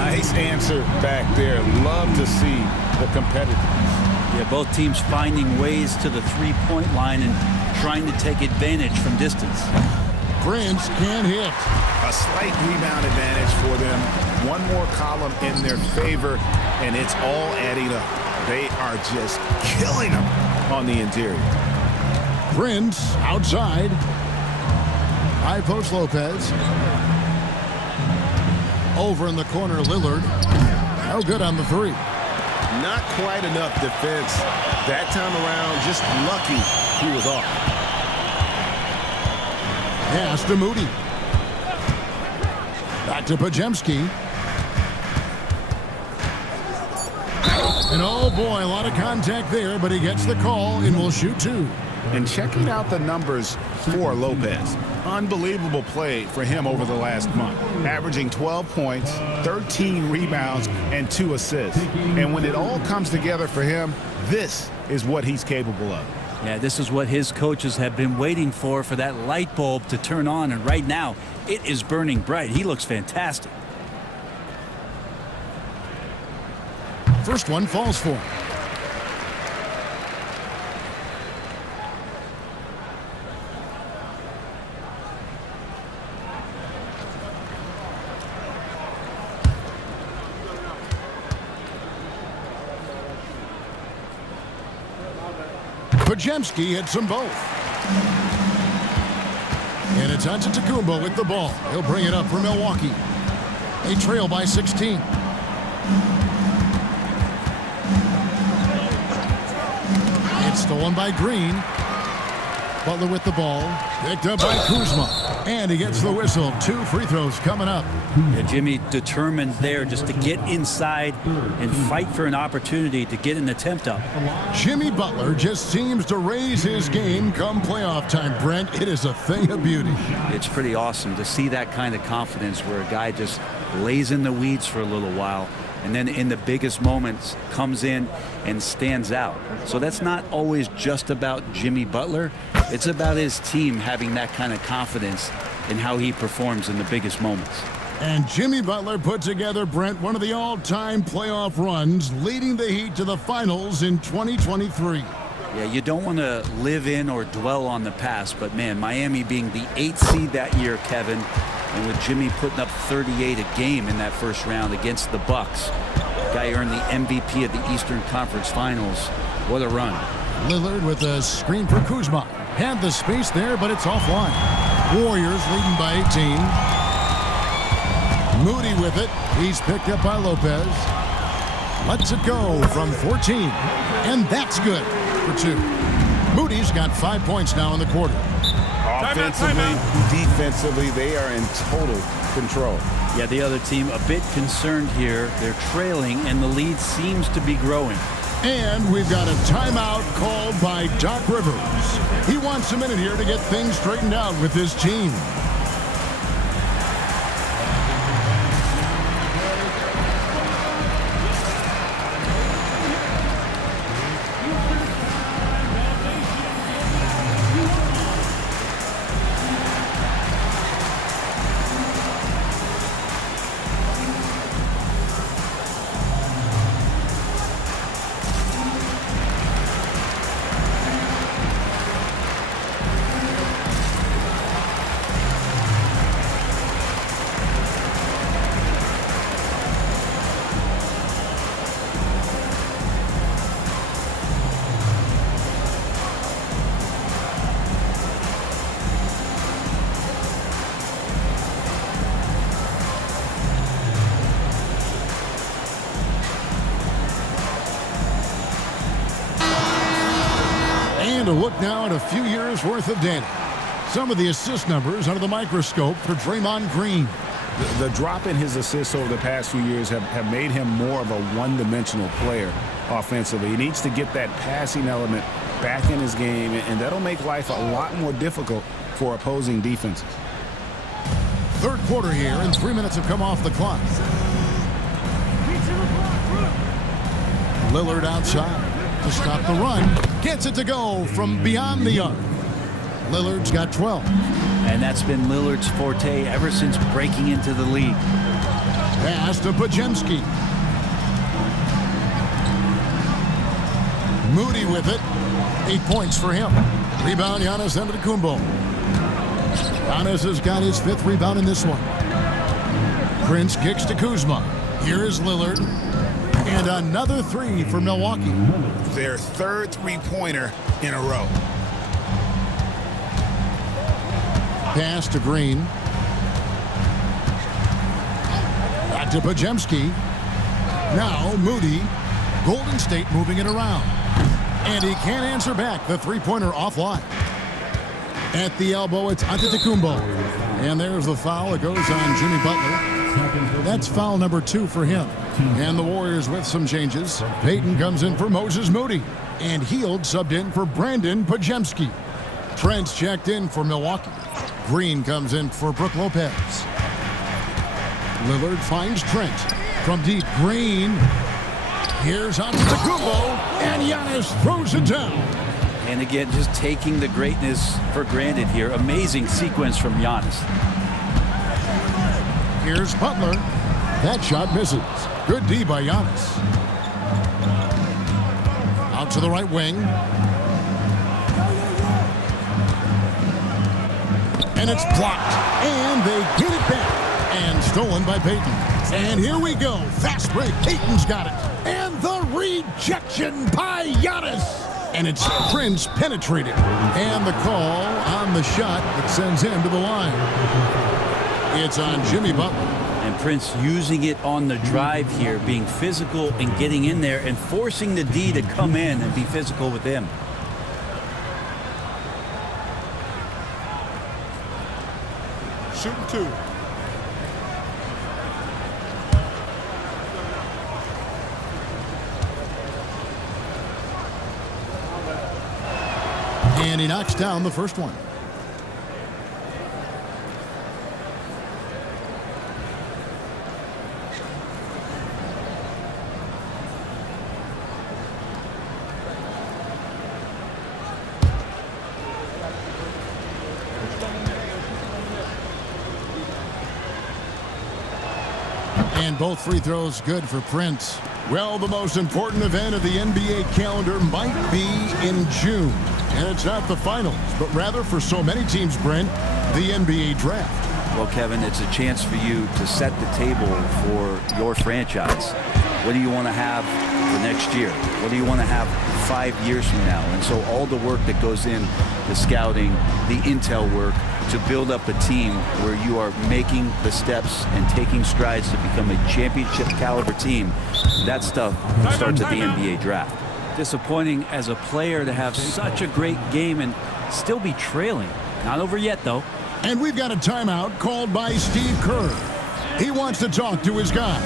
Nice answer back there. Love to see the competitiveness. Yeah, both teams finding ways to the three-point line and trying to take advantage from distance. Prince can't hit. A slight rebound advantage for them. One more column in their favor, and it's all adding up. They are just killing them on the interior. Prince outside. High post Lopez. Over in the corner, Lillard. No good on the three. Not quite enough defense that time around. Just lucky he was off. Pass to Moody. Back to Podziemski. And oh boy, a lot of contact there, but he gets the call and will shoot two. And checking out the numbers for Lopez. Unbelievable play for him over the last month. Averaging 12 points, 13 rebounds, and 2 assists. And when it all comes together for him, this is what he's capable of. Yeah, this is what his coaches have been waiting for that light bulb to turn on. And right now, it is burning bright. He looks fantastic. First one falls for him. Podziemski hits them both. And it's Antetokounmpo with the ball. He'll bring it up for Milwaukee. They trail by 16. It's stolen by Green. Butler with the ball. Picked up by Kuzma. And he gets the whistle. 2 free throws coming up. Yeah, Jimmy determined there just to get inside and fight for an opportunity to get an attempt up. Jimmy Butler just seems to raise his game come playoff time, Brent. It is a thing of beauty. It's pretty awesome to see that kind of confidence where a guy just lays in the weeds for a little while and then in the biggest moments comes in and stands out. So that's not always just about Jimmy Butler. It's about his team having that kind of confidence in how he performs in the biggest moments. And Jimmy Butler put together, Brent, one of the all-time playoff runs, leading the Heat to the finals in 2023. Yeah, you don't want to live in or dwell on the past, but man, Miami being the 8th seed that year, Kevin, and with Jimmy putting up 38 a game in that first round against the Bucks. Guy earned the MVP of the Eastern Conference Finals. What a run. Lillard with a screen for Kuzma. Had the space there, but it's offline. Warriors leading by 18. Moody with it. He's picked up by Lopez. Lets it go from 14. And that's good for 2. Moody's got 5 points now in the quarter. Offensively, defensively, they are in total control. Yeah, the other team a bit concerned here. They're trailing, and the lead seems to be growing. And we've got a timeout called by Doc Rivers. He wants a minute here to get things straightened out with his team. And a look now at a few years' worth of data. Some of the assist numbers under the microscope for Draymond Green. The drop in his assists over the past few years have made him more of a one-dimensional player offensively. He needs to get that passing element back in his game, and that'll make life a lot more difficult for opposing defenses. Third quarter here, and 3 minutes have come off the clock. Lillard outside to stop the run. Gets it to go from beyond the arc. Lillard's got 12. And that's been Lillard's forte ever since breaking into the league. Pass to Podziemski. Moody with it. 8 points for him. Rebound, Giannis Antetokounmpo. Giannis has got his 5th rebound in this one. Prince kicks to Kuzma. Here is Lillard. And another 3 for Milwaukee. Their 3rd three-pointer in a row. Pass to Green. Back to Podziemski. Now Moody. Golden State moving it around. And he can't answer back. The three-pointer offline. At the elbow, it's Antetokounmpo. And there's the foul. It goes on Jimmy Butler. That's foul number 2 for him. And the Warriors with some changes. Payton comes in for Moses Moody. And Hield subbed in for Brandon Podziemski. Trent's checked in for Milwaukee. Green comes in for Brook Lopez. Lillard finds Trent. From deep, Green. Here's Antetokounmpo. And Giannis throws it down. And again, just taking the greatness for granted here. Amazing sequence from Giannis. Here's Butler. That shot misses. Good D by Giannis. Out to the right wing. And it's blocked. And they get it back. And stolen by Payton. And here we go. Fast break. Payton's got it. And the rejection by Giannis. And it's Prince penetrated. And the call on the shot that sends him to the line. It's on Jimmy Butler. And Prince using it on the drive here, being physical and getting in there and forcing the D to come in and be physical with him. Shooting 2. And he knocks down the first one. And both free throws good for Prince. Well, the most important event of the NBA calendar might be in June. And it's not the finals, but rather for so many teams, Brent, the NBA draft. Well, Kevin, it's a chance for you to set the table for your franchise. What do you want to have for next year? What do you want to have 5 years from now? And so all the work that goes in, the scouting, the intel work, to build up a team where you are making the steps and taking strides to become a championship caliber team, that stuff starts at the NBA draft. Disappointing as a player to have such a great game and still be trailing. Not over yet, though. And we've got a timeout called by Steve Kerr. He wants to talk to his guys.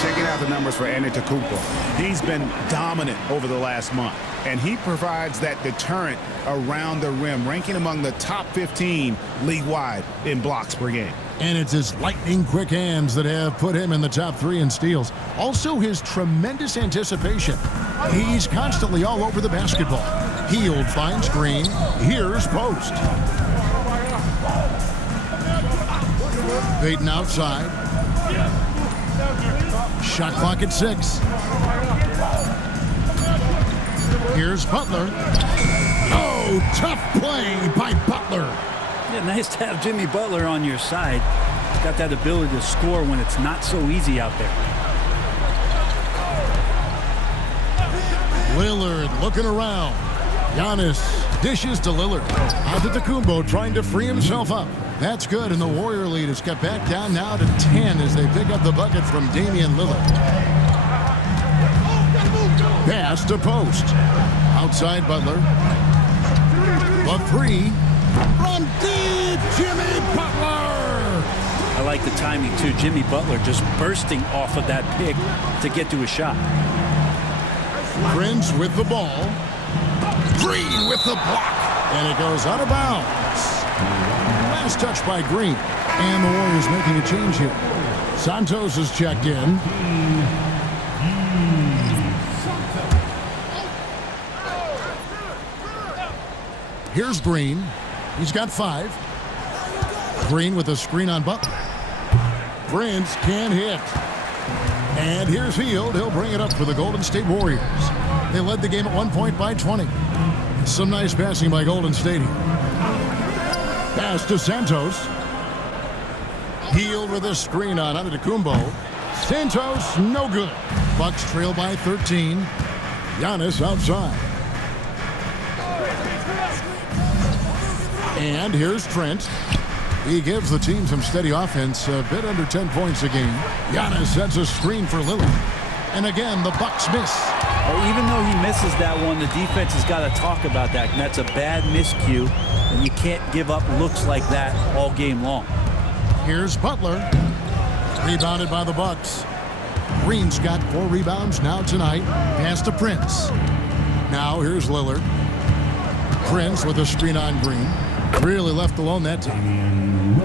Checking out the numbers for Antetokounmpo. He's been dominant over the last month. and he provides that deterrent around the rim, ranking among the top 15 league-wide in blocks per game. And it's his lightning-quick hands that have put him in the top 3 in steals. Also, his tremendous anticipation. He's constantly all over the basketball. Hield finds Green. Here's post. Payton outside. Shot clock at 6. Here's Butler. Oh, tough play by Butler. Yeah, nice to have Jimmy Butler on your side. He's got that ability to score when it's not so easy out there. Lillard looking around. Giannis dishes to Lillard. Antetokounmpo trying to free himself up. That's good, and the Warrior lead has got back down now to 10 as they pick up the bucket from Damian Lillard. Pass to post. Outside Butler. The 3. From deep, Jimmy Butler! I like the timing, too. Jimmy Butler just bursting off of that pick to get to a shot. Prince with the ball. Green with the block. And it goes out of bounds. Last touch by Green. And the Warriors making a change here. Santos is checked in. Here's Green. He's got 5. Green with a screen on Butler. Prince can't hit. And here's Hield. He'll bring it up for the Golden State Warriors. They led the game at 1 point by 20. Some nice passing by Golden State here. Pass to Santos. Hield with a screen on Antetokounmpo. Santos, no good. Bucks trail by 13. Giannis outside. And here's Trent. He gives the team some steady offense, a bit under 10 points a game. Giannis sets a screen for Lillard. And again, the Bucks miss. Well, even though he misses that one, the defense has got to talk about that. And that's a bad miscue. And you can't give up looks like that all game long. Here's Butler. Rebounded by the Bucks. Green's got 4 rebounds now tonight. Pass to Prince. Now here's Lillard. Prince with a screen on Green. Really left alone that time.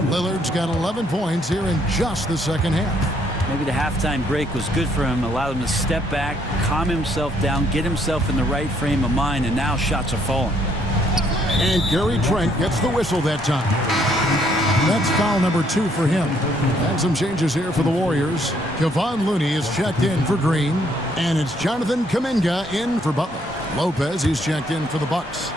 Lillard's got 11 points here in just the second half. Maybe the halftime break was good for him, allowed him to step back, calm himself down, get himself in the right frame of mind, and now shots are falling. And Gary Trent gets the whistle that time. That's foul number 2 for him. And some changes here for the Warriors. Kevon Looney is checked in for Green, and it's Jonathan Kuminga in for Butler. Lopez, he's checked in for the Bucks.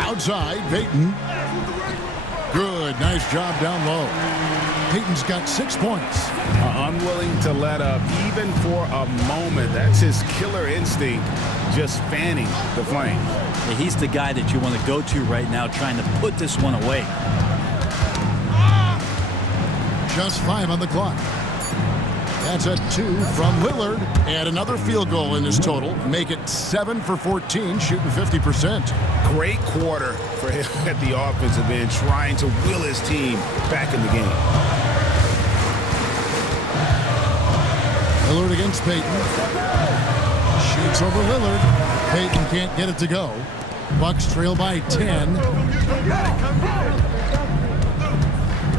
Outside, Payton. Good, nice job down low. Payton's got 6 points. Unwilling to let up even for a moment. That's his killer instinct, just fanning the flame. Yeah, he's the guy that you want to go to right now, trying to put this one away. Just 5 on the clock. That's a 2 from Lillard, and another field goal in his total. Make it 7 for 14, shooting 50%. Great quarter for him at the offensive end, trying to will his team back in the game. Lillard against Payton. Shoots over Lillard. Payton can't get it to go. Bucks trail by 10.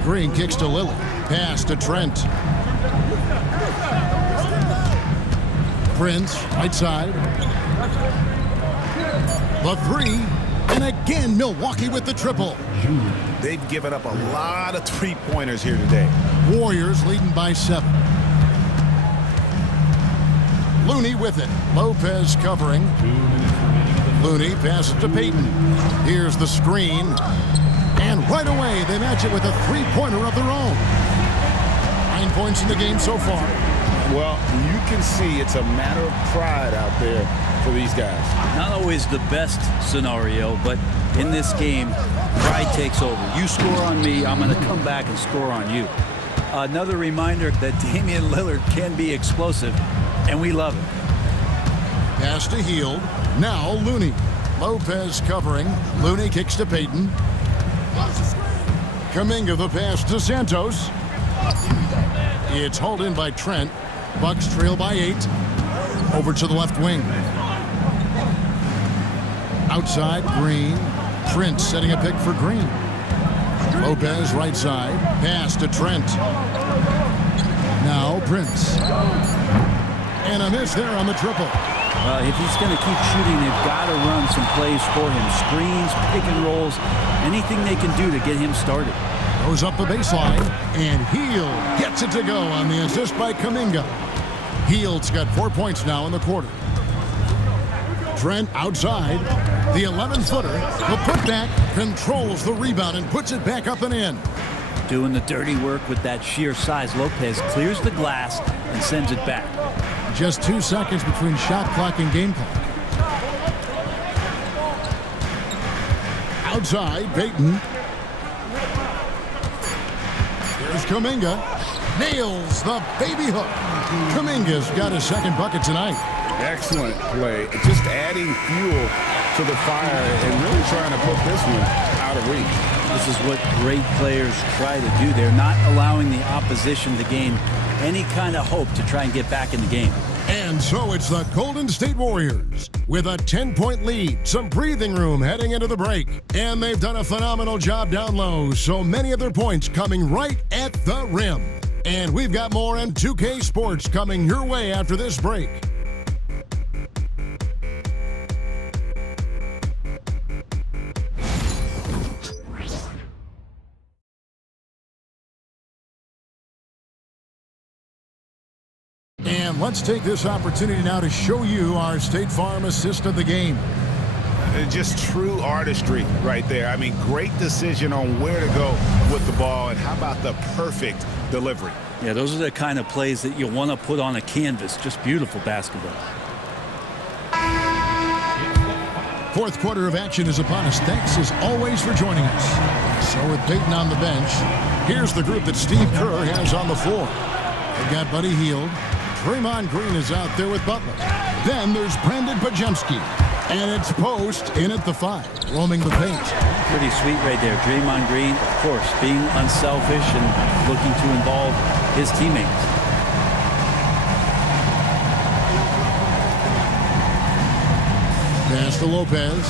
Green kicks to Lillard. Pass to Trent. Prince, right side. The 3. And again, Milwaukee with the triple. They've given up a lot of three-pointers here today. Warriors leading by 7. Looney with it. Lopez covering. Looney passes to Payton. Here's the screen. And right away, they match it with a three-pointer of their own. 9 points in the game so far. Well, you can see it's a matter of pride out there for these guys. Not always the best scenario, but in this game, pride takes over. You score on me, I'm going to come back and score on you. Another reminder that Damian Lillard can be explosive, and we love it. Pass to Hield. Now Looney. Lopez covering. Looney kicks to Payton. Kuminga the pass to Santos. It's hauled in by Trent. Bucks trail by 8. Over to the left wing. Outside, Green. Prince setting a pick for Green. Lopez right side. Pass to Trent. Now Prince. And a miss there on the triple. If he's going to keep shooting, they've got to run some plays for him. Screens, pick and rolls, anything they can do to get him started. Goes up the baseline, and Hield gets it to go on the assist by Kuminga. Hield's got 4 points now in the quarter. Trent outside. The 11-footer. The putback controls the rebound and puts it back up and in. Doing the dirty work with that sheer size. Lopez clears the glass and sends it back. Just 2 seconds between shot clock and game clock. Outside, Payton. Here's Kuminga. Nails the baby hook. Kuminga's got his second bucket tonight. Excellent play. Just adding fuel to the fire and really trying to put this one out of reach. This is what great players try to do. They're not allowing the opposition to gain any kind of hope to try and get back in the game. And so it's the Golden State Warriors with a 10-point lead, some breathing room heading into the break. And they've done a phenomenal job down low, so many of their points coming right at the rim. And we've got more on 2K Sports coming your way after this break. And let's take this opportunity now to show you our State Farm assist of the game. Just true artistry right there. I mean, great decision on where to go with the ball, and how about the perfect delivery? Yeah, those are the kind of plays that you want to put on a canvas. Just beautiful basketball. Fourth quarter of action is upon us. Thanks as always for joining us. So with Payton on the bench, here's the group that Steve Kerr has on the floor. They've got Buddy Hield. Draymond Green is out there with Butler. Then there's Brandon Pajemski. And it's Post in at the 5, roaming the paint. Pretty sweet right there. Draymond Green, of course, being unselfish and looking to involve his teammates. Pass to Lopez.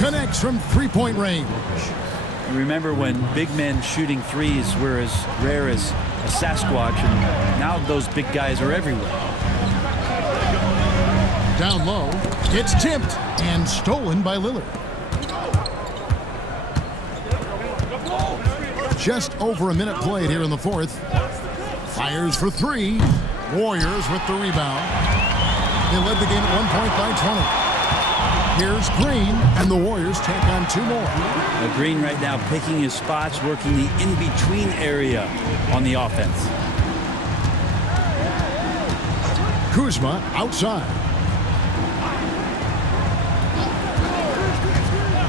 Connects from three-point range. Remember when big men shooting threes were as rare as a Sasquatch, and now those big guys are everywhere. Down low, it's tipped and stolen by Lillard. Just over a minute played here in the fourth. Fires for 3. Warriors with the rebound. They led the game at 1 point by 20. Here's Green, and the Warriors take on 2 more. Now Green right now picking his spots, working the in-between area on the offense. Kuzma outside.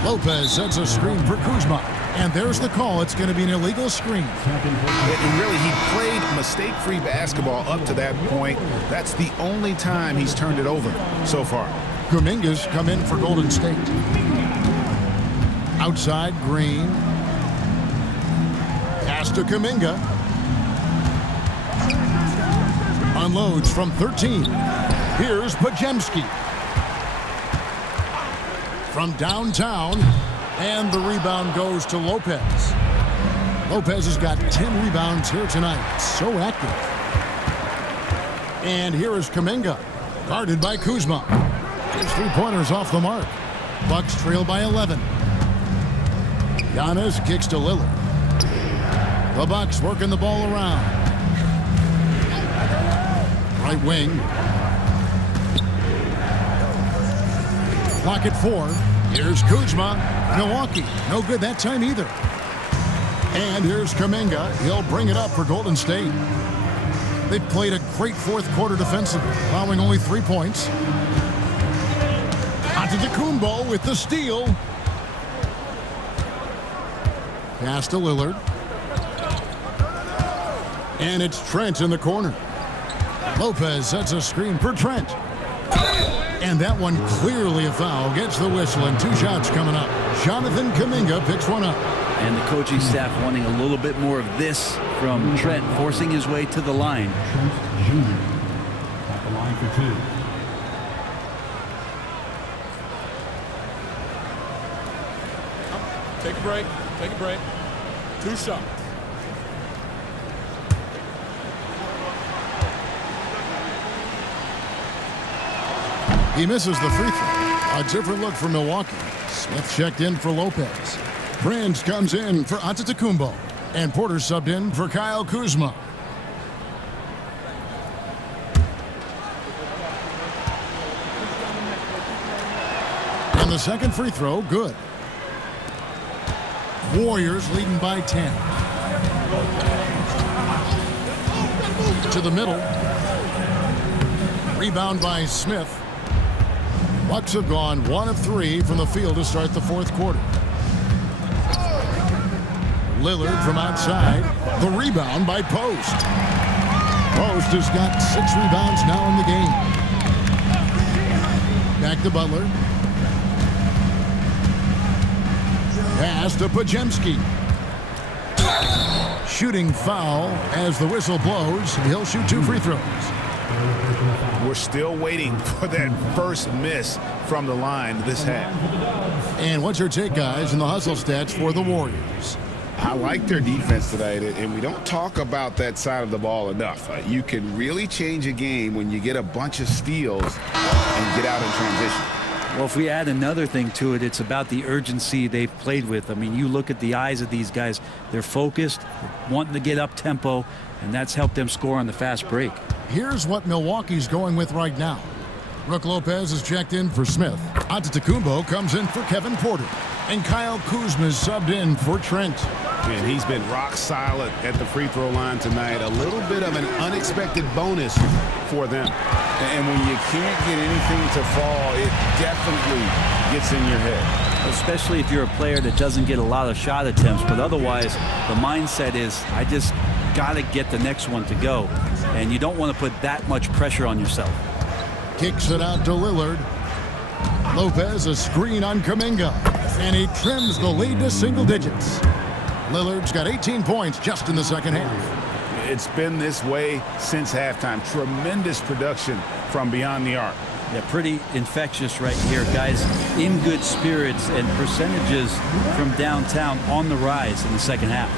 Lopez sets a screen for Kuzma. And there's the call. It's going to be an illegal screen. And really, he played mistake-free basketball up to that point. That's the only time he's turned it over so far. Kuminga's come in for Golden State. Outside, Green. Pass to Kuminga. Unloads from 13. Here's Pajemski. From downtown, and the rebound goes to Lopez. Lopez has got 10 rebounds here tonight. So active. And here is Kuminga, guarded by Kuzma. His three-pointers off the mark. Bucks trail by 11. Giannis kicks to Lillard. The Bucks working the ball around. Right wing. Clock at 4. Here's Kuzma. Milwaukee. No good that time either. And here's Kuminga. He'll bring it up for Golden State. They've played a great fourth quarter defensively, allowing only 3 points. Antetokounmpo with the steal. Pass to Lillard. And it's Trent in the corner. Lopez sets a screen for Trent. And that one clearly a foul. Gets the whistle, and 2 shots coming up. Jonathan Kuminga picks one up. And the coaching staff wanting a little bit more of this from Trent, forcing his way to the line. junior, at the line for 2. Take a break. Take a break. 2 shots. He misses the free throw. A different look for Milwaukee. Smith checked in for Lopez. Prince comes in for Antetokounmpo. And Porter subbed in for Kyle Kuzma. And the second free throw, good. Warriors leading by 10. To the middle. Rebound by Smith. Bucks have gone 1 of 3 from the field to start the fourth quarter. Lillard from outside. The rebound by Post. Post has got 6 rebounds now in the game. Back to Butler. Pass to Podziemski. Shooting foul as the whistle blows. He'll shoot 2 free throws. We're still waiting for that first miss from the line this half. And what's your take, guys, in the hustle stats for the Warriors? I like their defense tonight, and we don't talk about that side of the ball enough. You can really change a game when you get a bunch of steals and get out in transition. Well, if we add another thing to it, it's about the urgency they've played with. I mean, you look at the eyes of these guys. They're focused, wanting to get up tempo, and that's helped them score on the fast break. Here's what Milwaukee's going with right now. Brook Lopez is checked in for Smith. Antetokounmpo comes in for Kevin Porter. And Kyle Kuzma is subbed in for Trent. And he's been rock solid at the free throw line tonight. A little bit of an unexpected bonus for them. And when you can't get anything to fall, it definitely gets in your head. Especially if you're a player that doesn't get a lot of shot attempts. But otherwise, the mindset is, I just got to get the next one to go. And you don't want to put that much pressure on yourself. Kicks it out to Lillard. Lopez a screen on Kuminga. And he trims the lead to single digits. Lillard's got 18 points just in the second half. It's been this way since halftime. Tremendous production from beyond the arc. Yeah, pretty infectious right here, guys. In good spirits, and percentages from downtown on the rise in the second half.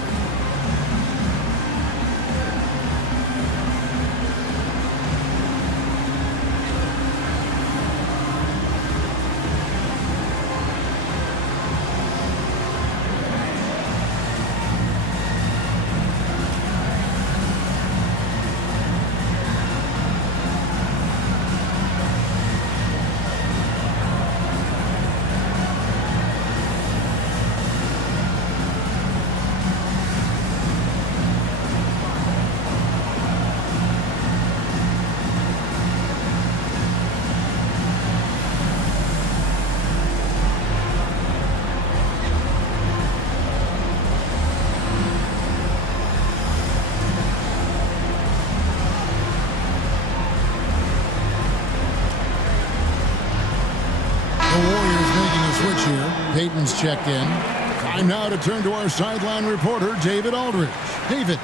Payton's checked in. Time now to turn to our sideline reporter, David Aldridge. David.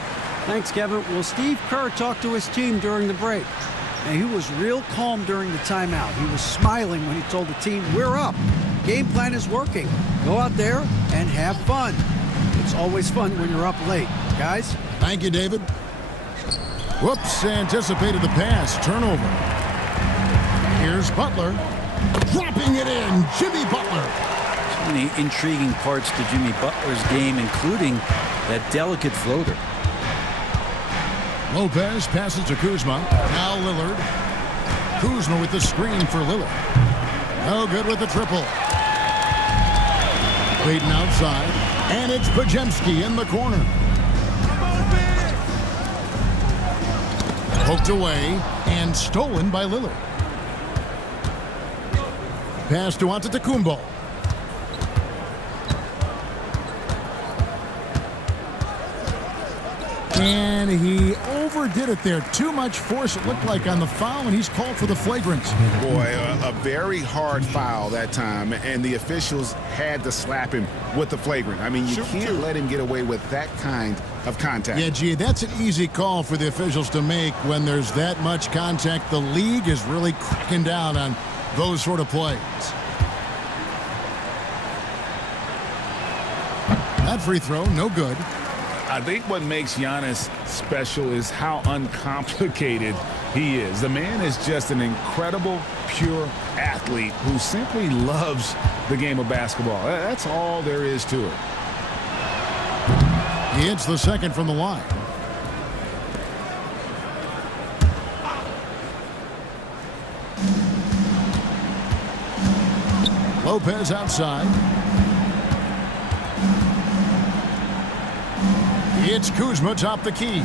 Thanks, Kevin. Well, Steve Kerr talked to his team during the break, and he was real calm during the timeout. He was smiling when he told the team, we're up. Game plan is working. Go out there and have fun. It's always fun when you're up late. Guys? Thank you, David. Whoops, anticipated the pass. Turnover. Here's Butler. Dropping it in. Jimmy Butler. So many intriguing parts to Jimmy Butler's game, including that delicate floater. Lopez passes to Kuzma. Now Lillard. Kuzma with the screen for Lillard. No good with the triple. Payton outside. And it's Podziemski in the corner. Poked away and stolen by Lillard. Pass to Antetokounmpo. And he overdid it there. Too much force, it looked like, on the foul, and he's called for the flagrant. Boy, a very hard foul that time, and the officials had to slap him with the flagrant. I mean, you can't let him get away with that kind of contact. Yeah, gee, that's an easy call for the officials to make when there's that much contact. The league is really cracking down on those sort of plays. That free throw, no good. I think what makes Giannis special is how uncomplicated he is. The man is just an incredible, pure athlete who simply loves the game of basketball. That's all there is to it. He hits the second from the line. Lopez outside. It's Kuzma top the key.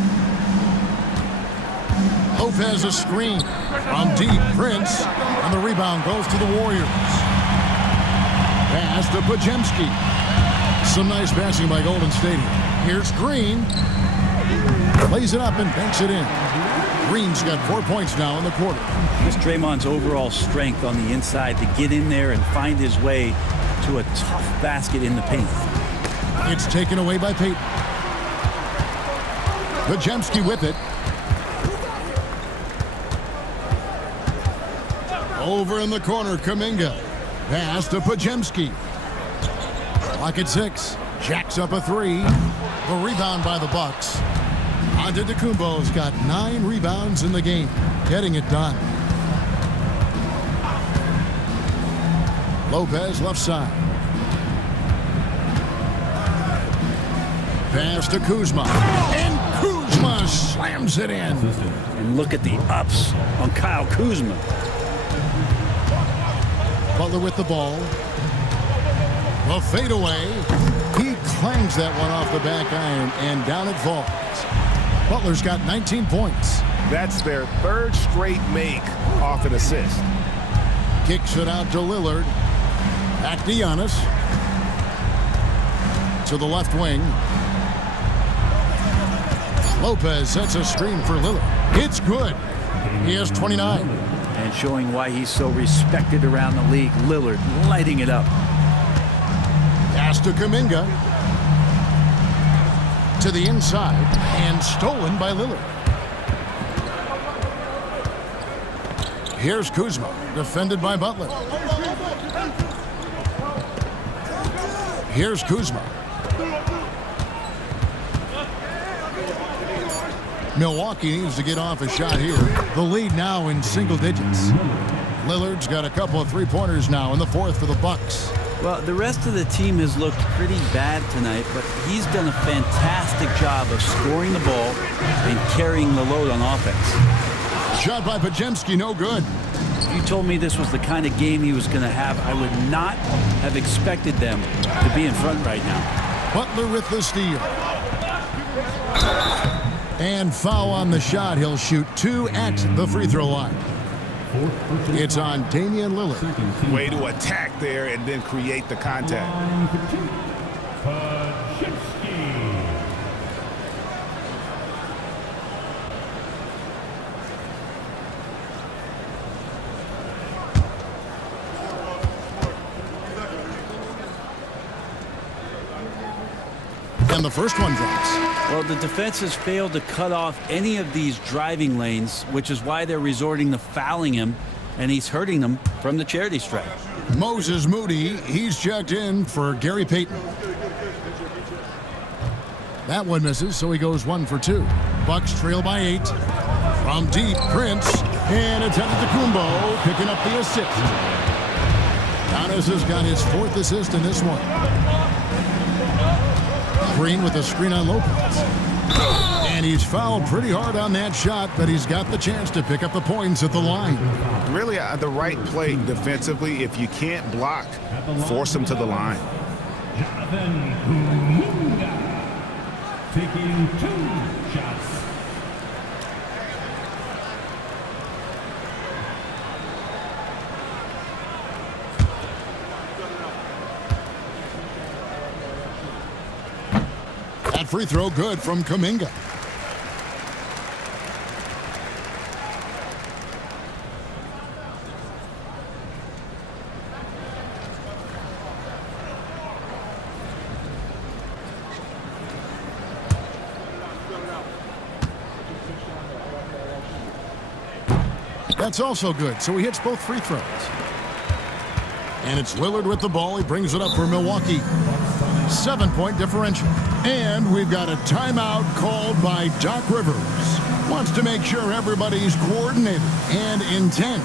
Lopez a screen from deep. Prince, and the rebound goes to the Warriors. Pass to Podziemski. Some nice passing by Golden State. Here's Green. Plays it up and banks it in. Green's got 4 points now in the quarter. Just Draymond's overall strength on the inside to get in there and find his way to a tough basket in the paint. It's taken away by Payton. Podziemski with it. Over in the corner, Kuminga. Pass to Podziemski. Clock at 6. Jacks up a 3. The rebound by the Bucks. Antetokounmpo's got 9 rebounds in the game. Getting it done. Lopez left side. Pass to Kuzma. And Kuzma slams it in. And look at the ups on Kyle Kuzma. Butler with the ball. The fadeaway. He clangs that one off the back iron, and down it falls. Butler's got 19 points. That's their 3rd straight make off an assist. Kicks it out to Lillard. Back to Giannis. To the left wing. Lopez sets a screen for Lillard. It's good. He has 29. And showing why he's so respected around the league. Lillard lighting it up. Pass to Kuminga. To the inside. And stolen by Lillard. Here's Kuzma. Defended by Butler. Here's Kuzma. Milwaukee needs to get off a shot here. The lead now in single digits. Lillard's got a couple of three-pointers now in the 4th for the Bucks. Well, the rest of the team has looked pretty bad tonight, but he's done a fantastic job of scoring the ball and carrying the load on offense. Shot by Podziemski, no good. If you told me this was the kind of game he was going to have, I would not have expected them to be in front right now. Butler with the steal. And foul on the shot. He'll shoot 2 at the free throw line. It's on Damian Lillard. Way to attack there and then create the contact. And the first one drops. Well, the defense has failed to cut off any of these driving lanes, which is why they're resorting to fouling him, and he's hurting them from the charity stripe. Moses Moody, he's checked in for Gary Payton. That one misses, so he goes 1 for 2. Bucks trail by 8. From deep, Prince, and it's Antetokounmpo picking up the assist. Giannis has got his 4th assist in this one. Green with a screen on Lopez. And he's fouled pretty hard on that shot, but he's got the chance to pick up the points at the line. Really the right play defensively. If you can't block, force him to the line. Taking 2 shots. That free throw good from Kuminga. That's also good, so he hits both free throws. And it's Lillard with the ball. He brings it up for Milwaukee. 7-point differential. And we've got a timeout called by Doc Rivers. Wants to make sure everybody's coordinated and intent.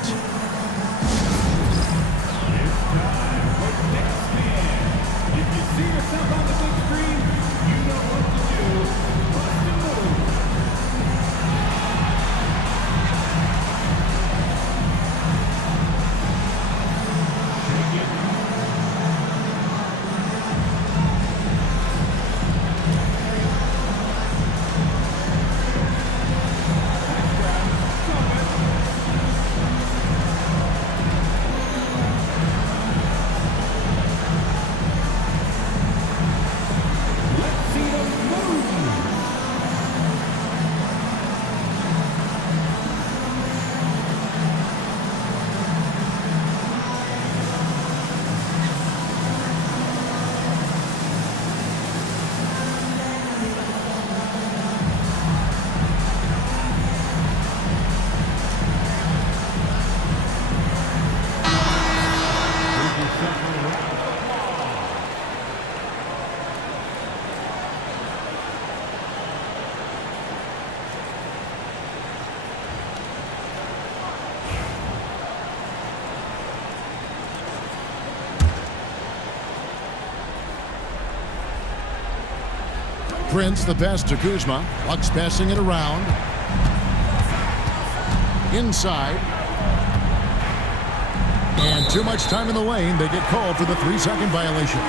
Prince, the pass to Kuzma. Bucks passing it around. Inside. And too much time in the lane. They get called for the 3-second violation.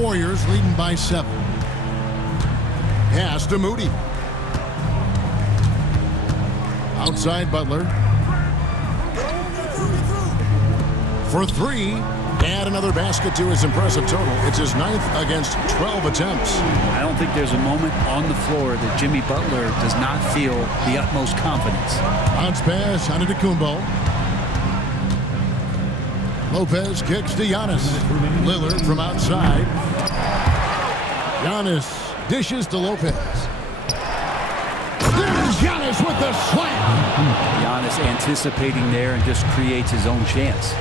Warriors leading by 7. Pass to Moody. Outside Butler. For 3, add another basket to his impressive total. It's his 9th against 12 attempts. I don't think there's a moment on the floor that Jimmy Butler does not feel the utmost confidence. Bounce pass, Antetokounmpo. Lopez kicks to Giannis. Lillard from outside. Giannis dishes to Lopez. There's Giannis with the slam. Giannis anticipating there and just creates his own chance.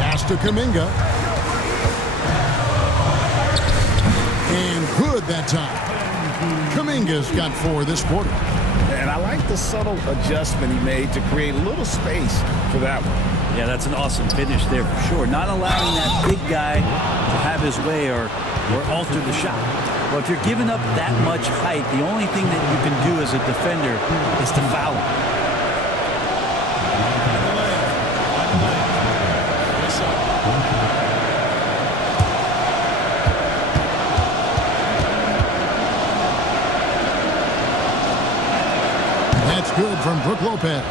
Pass to Kuminga. And good that time. Kuminga's got 4 this quarter. And I like the subtle adjustment he made to create a little space for that one. Yeah, that's an awesome finish there for sure. Not allowing that big guy to have his way or alter the shot. Well, if you're giving up that much height, the only thing that you can do as a defender is to foul him. That's good from Brook Lopez.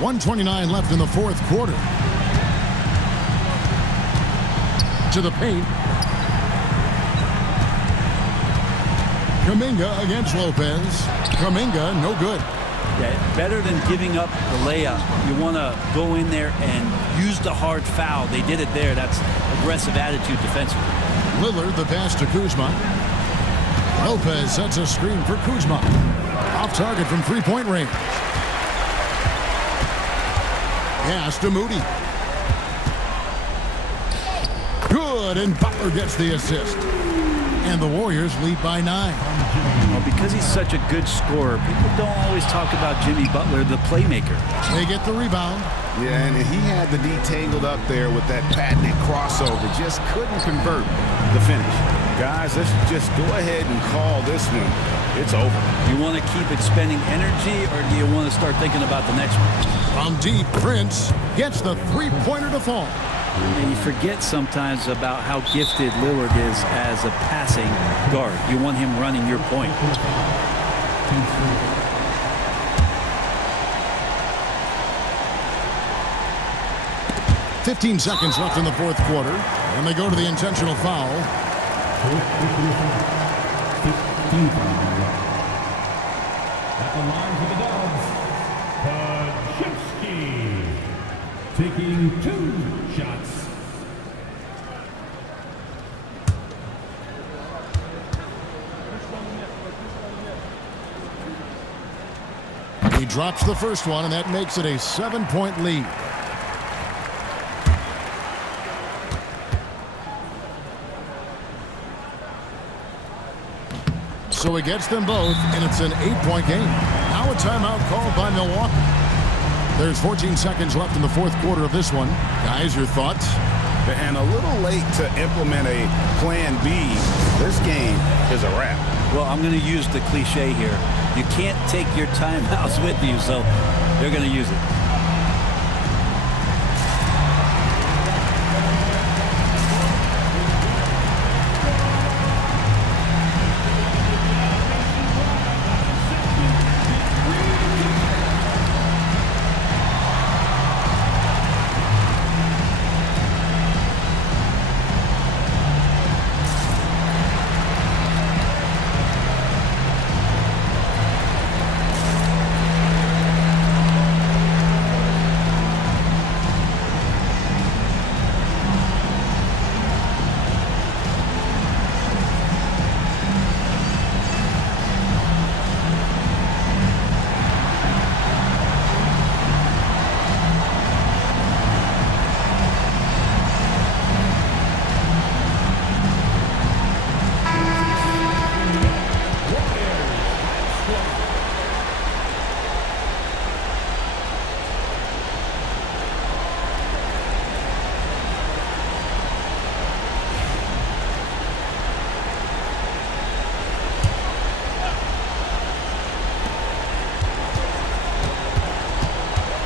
1:29 left in the 4th quarter. To the paint. Kuminga against Lopez. Kuminga, no good. Yeah, better than giving up the layup. You want to go in there and use the hard foul. They did it there. That's aggressive attitude defensively. Lillard, the pass to Kuzma. Lopez sets a screen for Kuzma. Off target from 3-point range. Pass to Moody. Good, and Butler gets the assist. And the Warriors lead by 9. Well, because he's such a good scorer, people don't always talk about Jimmy Butler, the playmaker. They get the rebound. Yeah, and he had the D tangled up there with that patented crossover. Just couldn't convert the finish. Guys, let's just go ahead and call this one. It's over. You want to keep expending energy, or do you want to start thinking about the next one? From deep, Prince gets the 3-pointer to fall. And you forget sometimes about how gifted Lillard is as a passing guard. You want him running your point. 15 seconds left in the 4th quarter. And they go to the intentional foul. At the line for the Dubs, Pajewski, taking 2 shots. drops the first one, and that makes it a 7-point lead. So he gets them both, and it's an 8-point game. Now a timeout called by Milwaukee. There's 14 seconds left in the fourth quarter of this one. Guys, your thoughts? And a little late to implement a plan B. This game is a wrap. Well, I'm going to use the cliche here. You can't take your timeouts with you, so they're going to use it.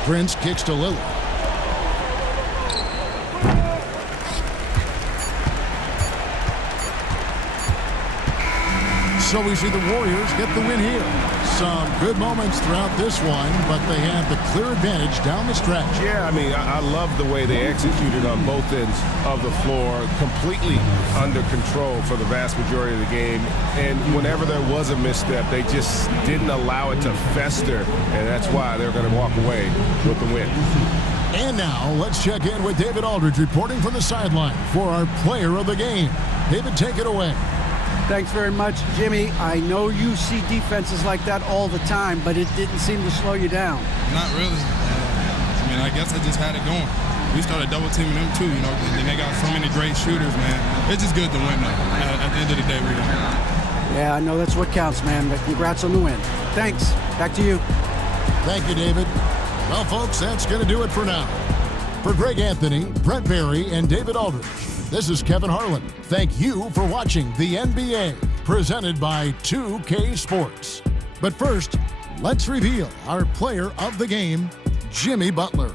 Prince kicks to Lillard. So we see the Warriors get the win here. Some good moments throughout this one, but they have the clear advantage down the stretch. Yeah, I mean, I love the way they executed on both ends of the floor, completely under control for the vast majority of the game. And whenever there was a misstep, they just didn't allow it to fester, and that's why they're going to walk away with the win. And now let's check in with David Aldridge reporting from the sideline for our player of the game. David, take it away. Thanks very much, Jimmy. I know you see defenses like that all the time, but it didn't seem to slow you down. Not really. I mean, I guess I just had it going. We started double teaming them too, you know, and they got so many great shooters, man. It's just good to win, though. At the end of the day, we won. Yeah, I know that's what counts, man, but congrats on the win. Thanks. Back to you. Thank you, David. Well, folks, that's going to do it for now. For Greg Anthony, Brent Barry, and David Aldridge, this is Kevin Harlan. Thank you for watching the NBA, presented by 2K Sports. But first, let's reveal our player of the game, Jimmy Butler.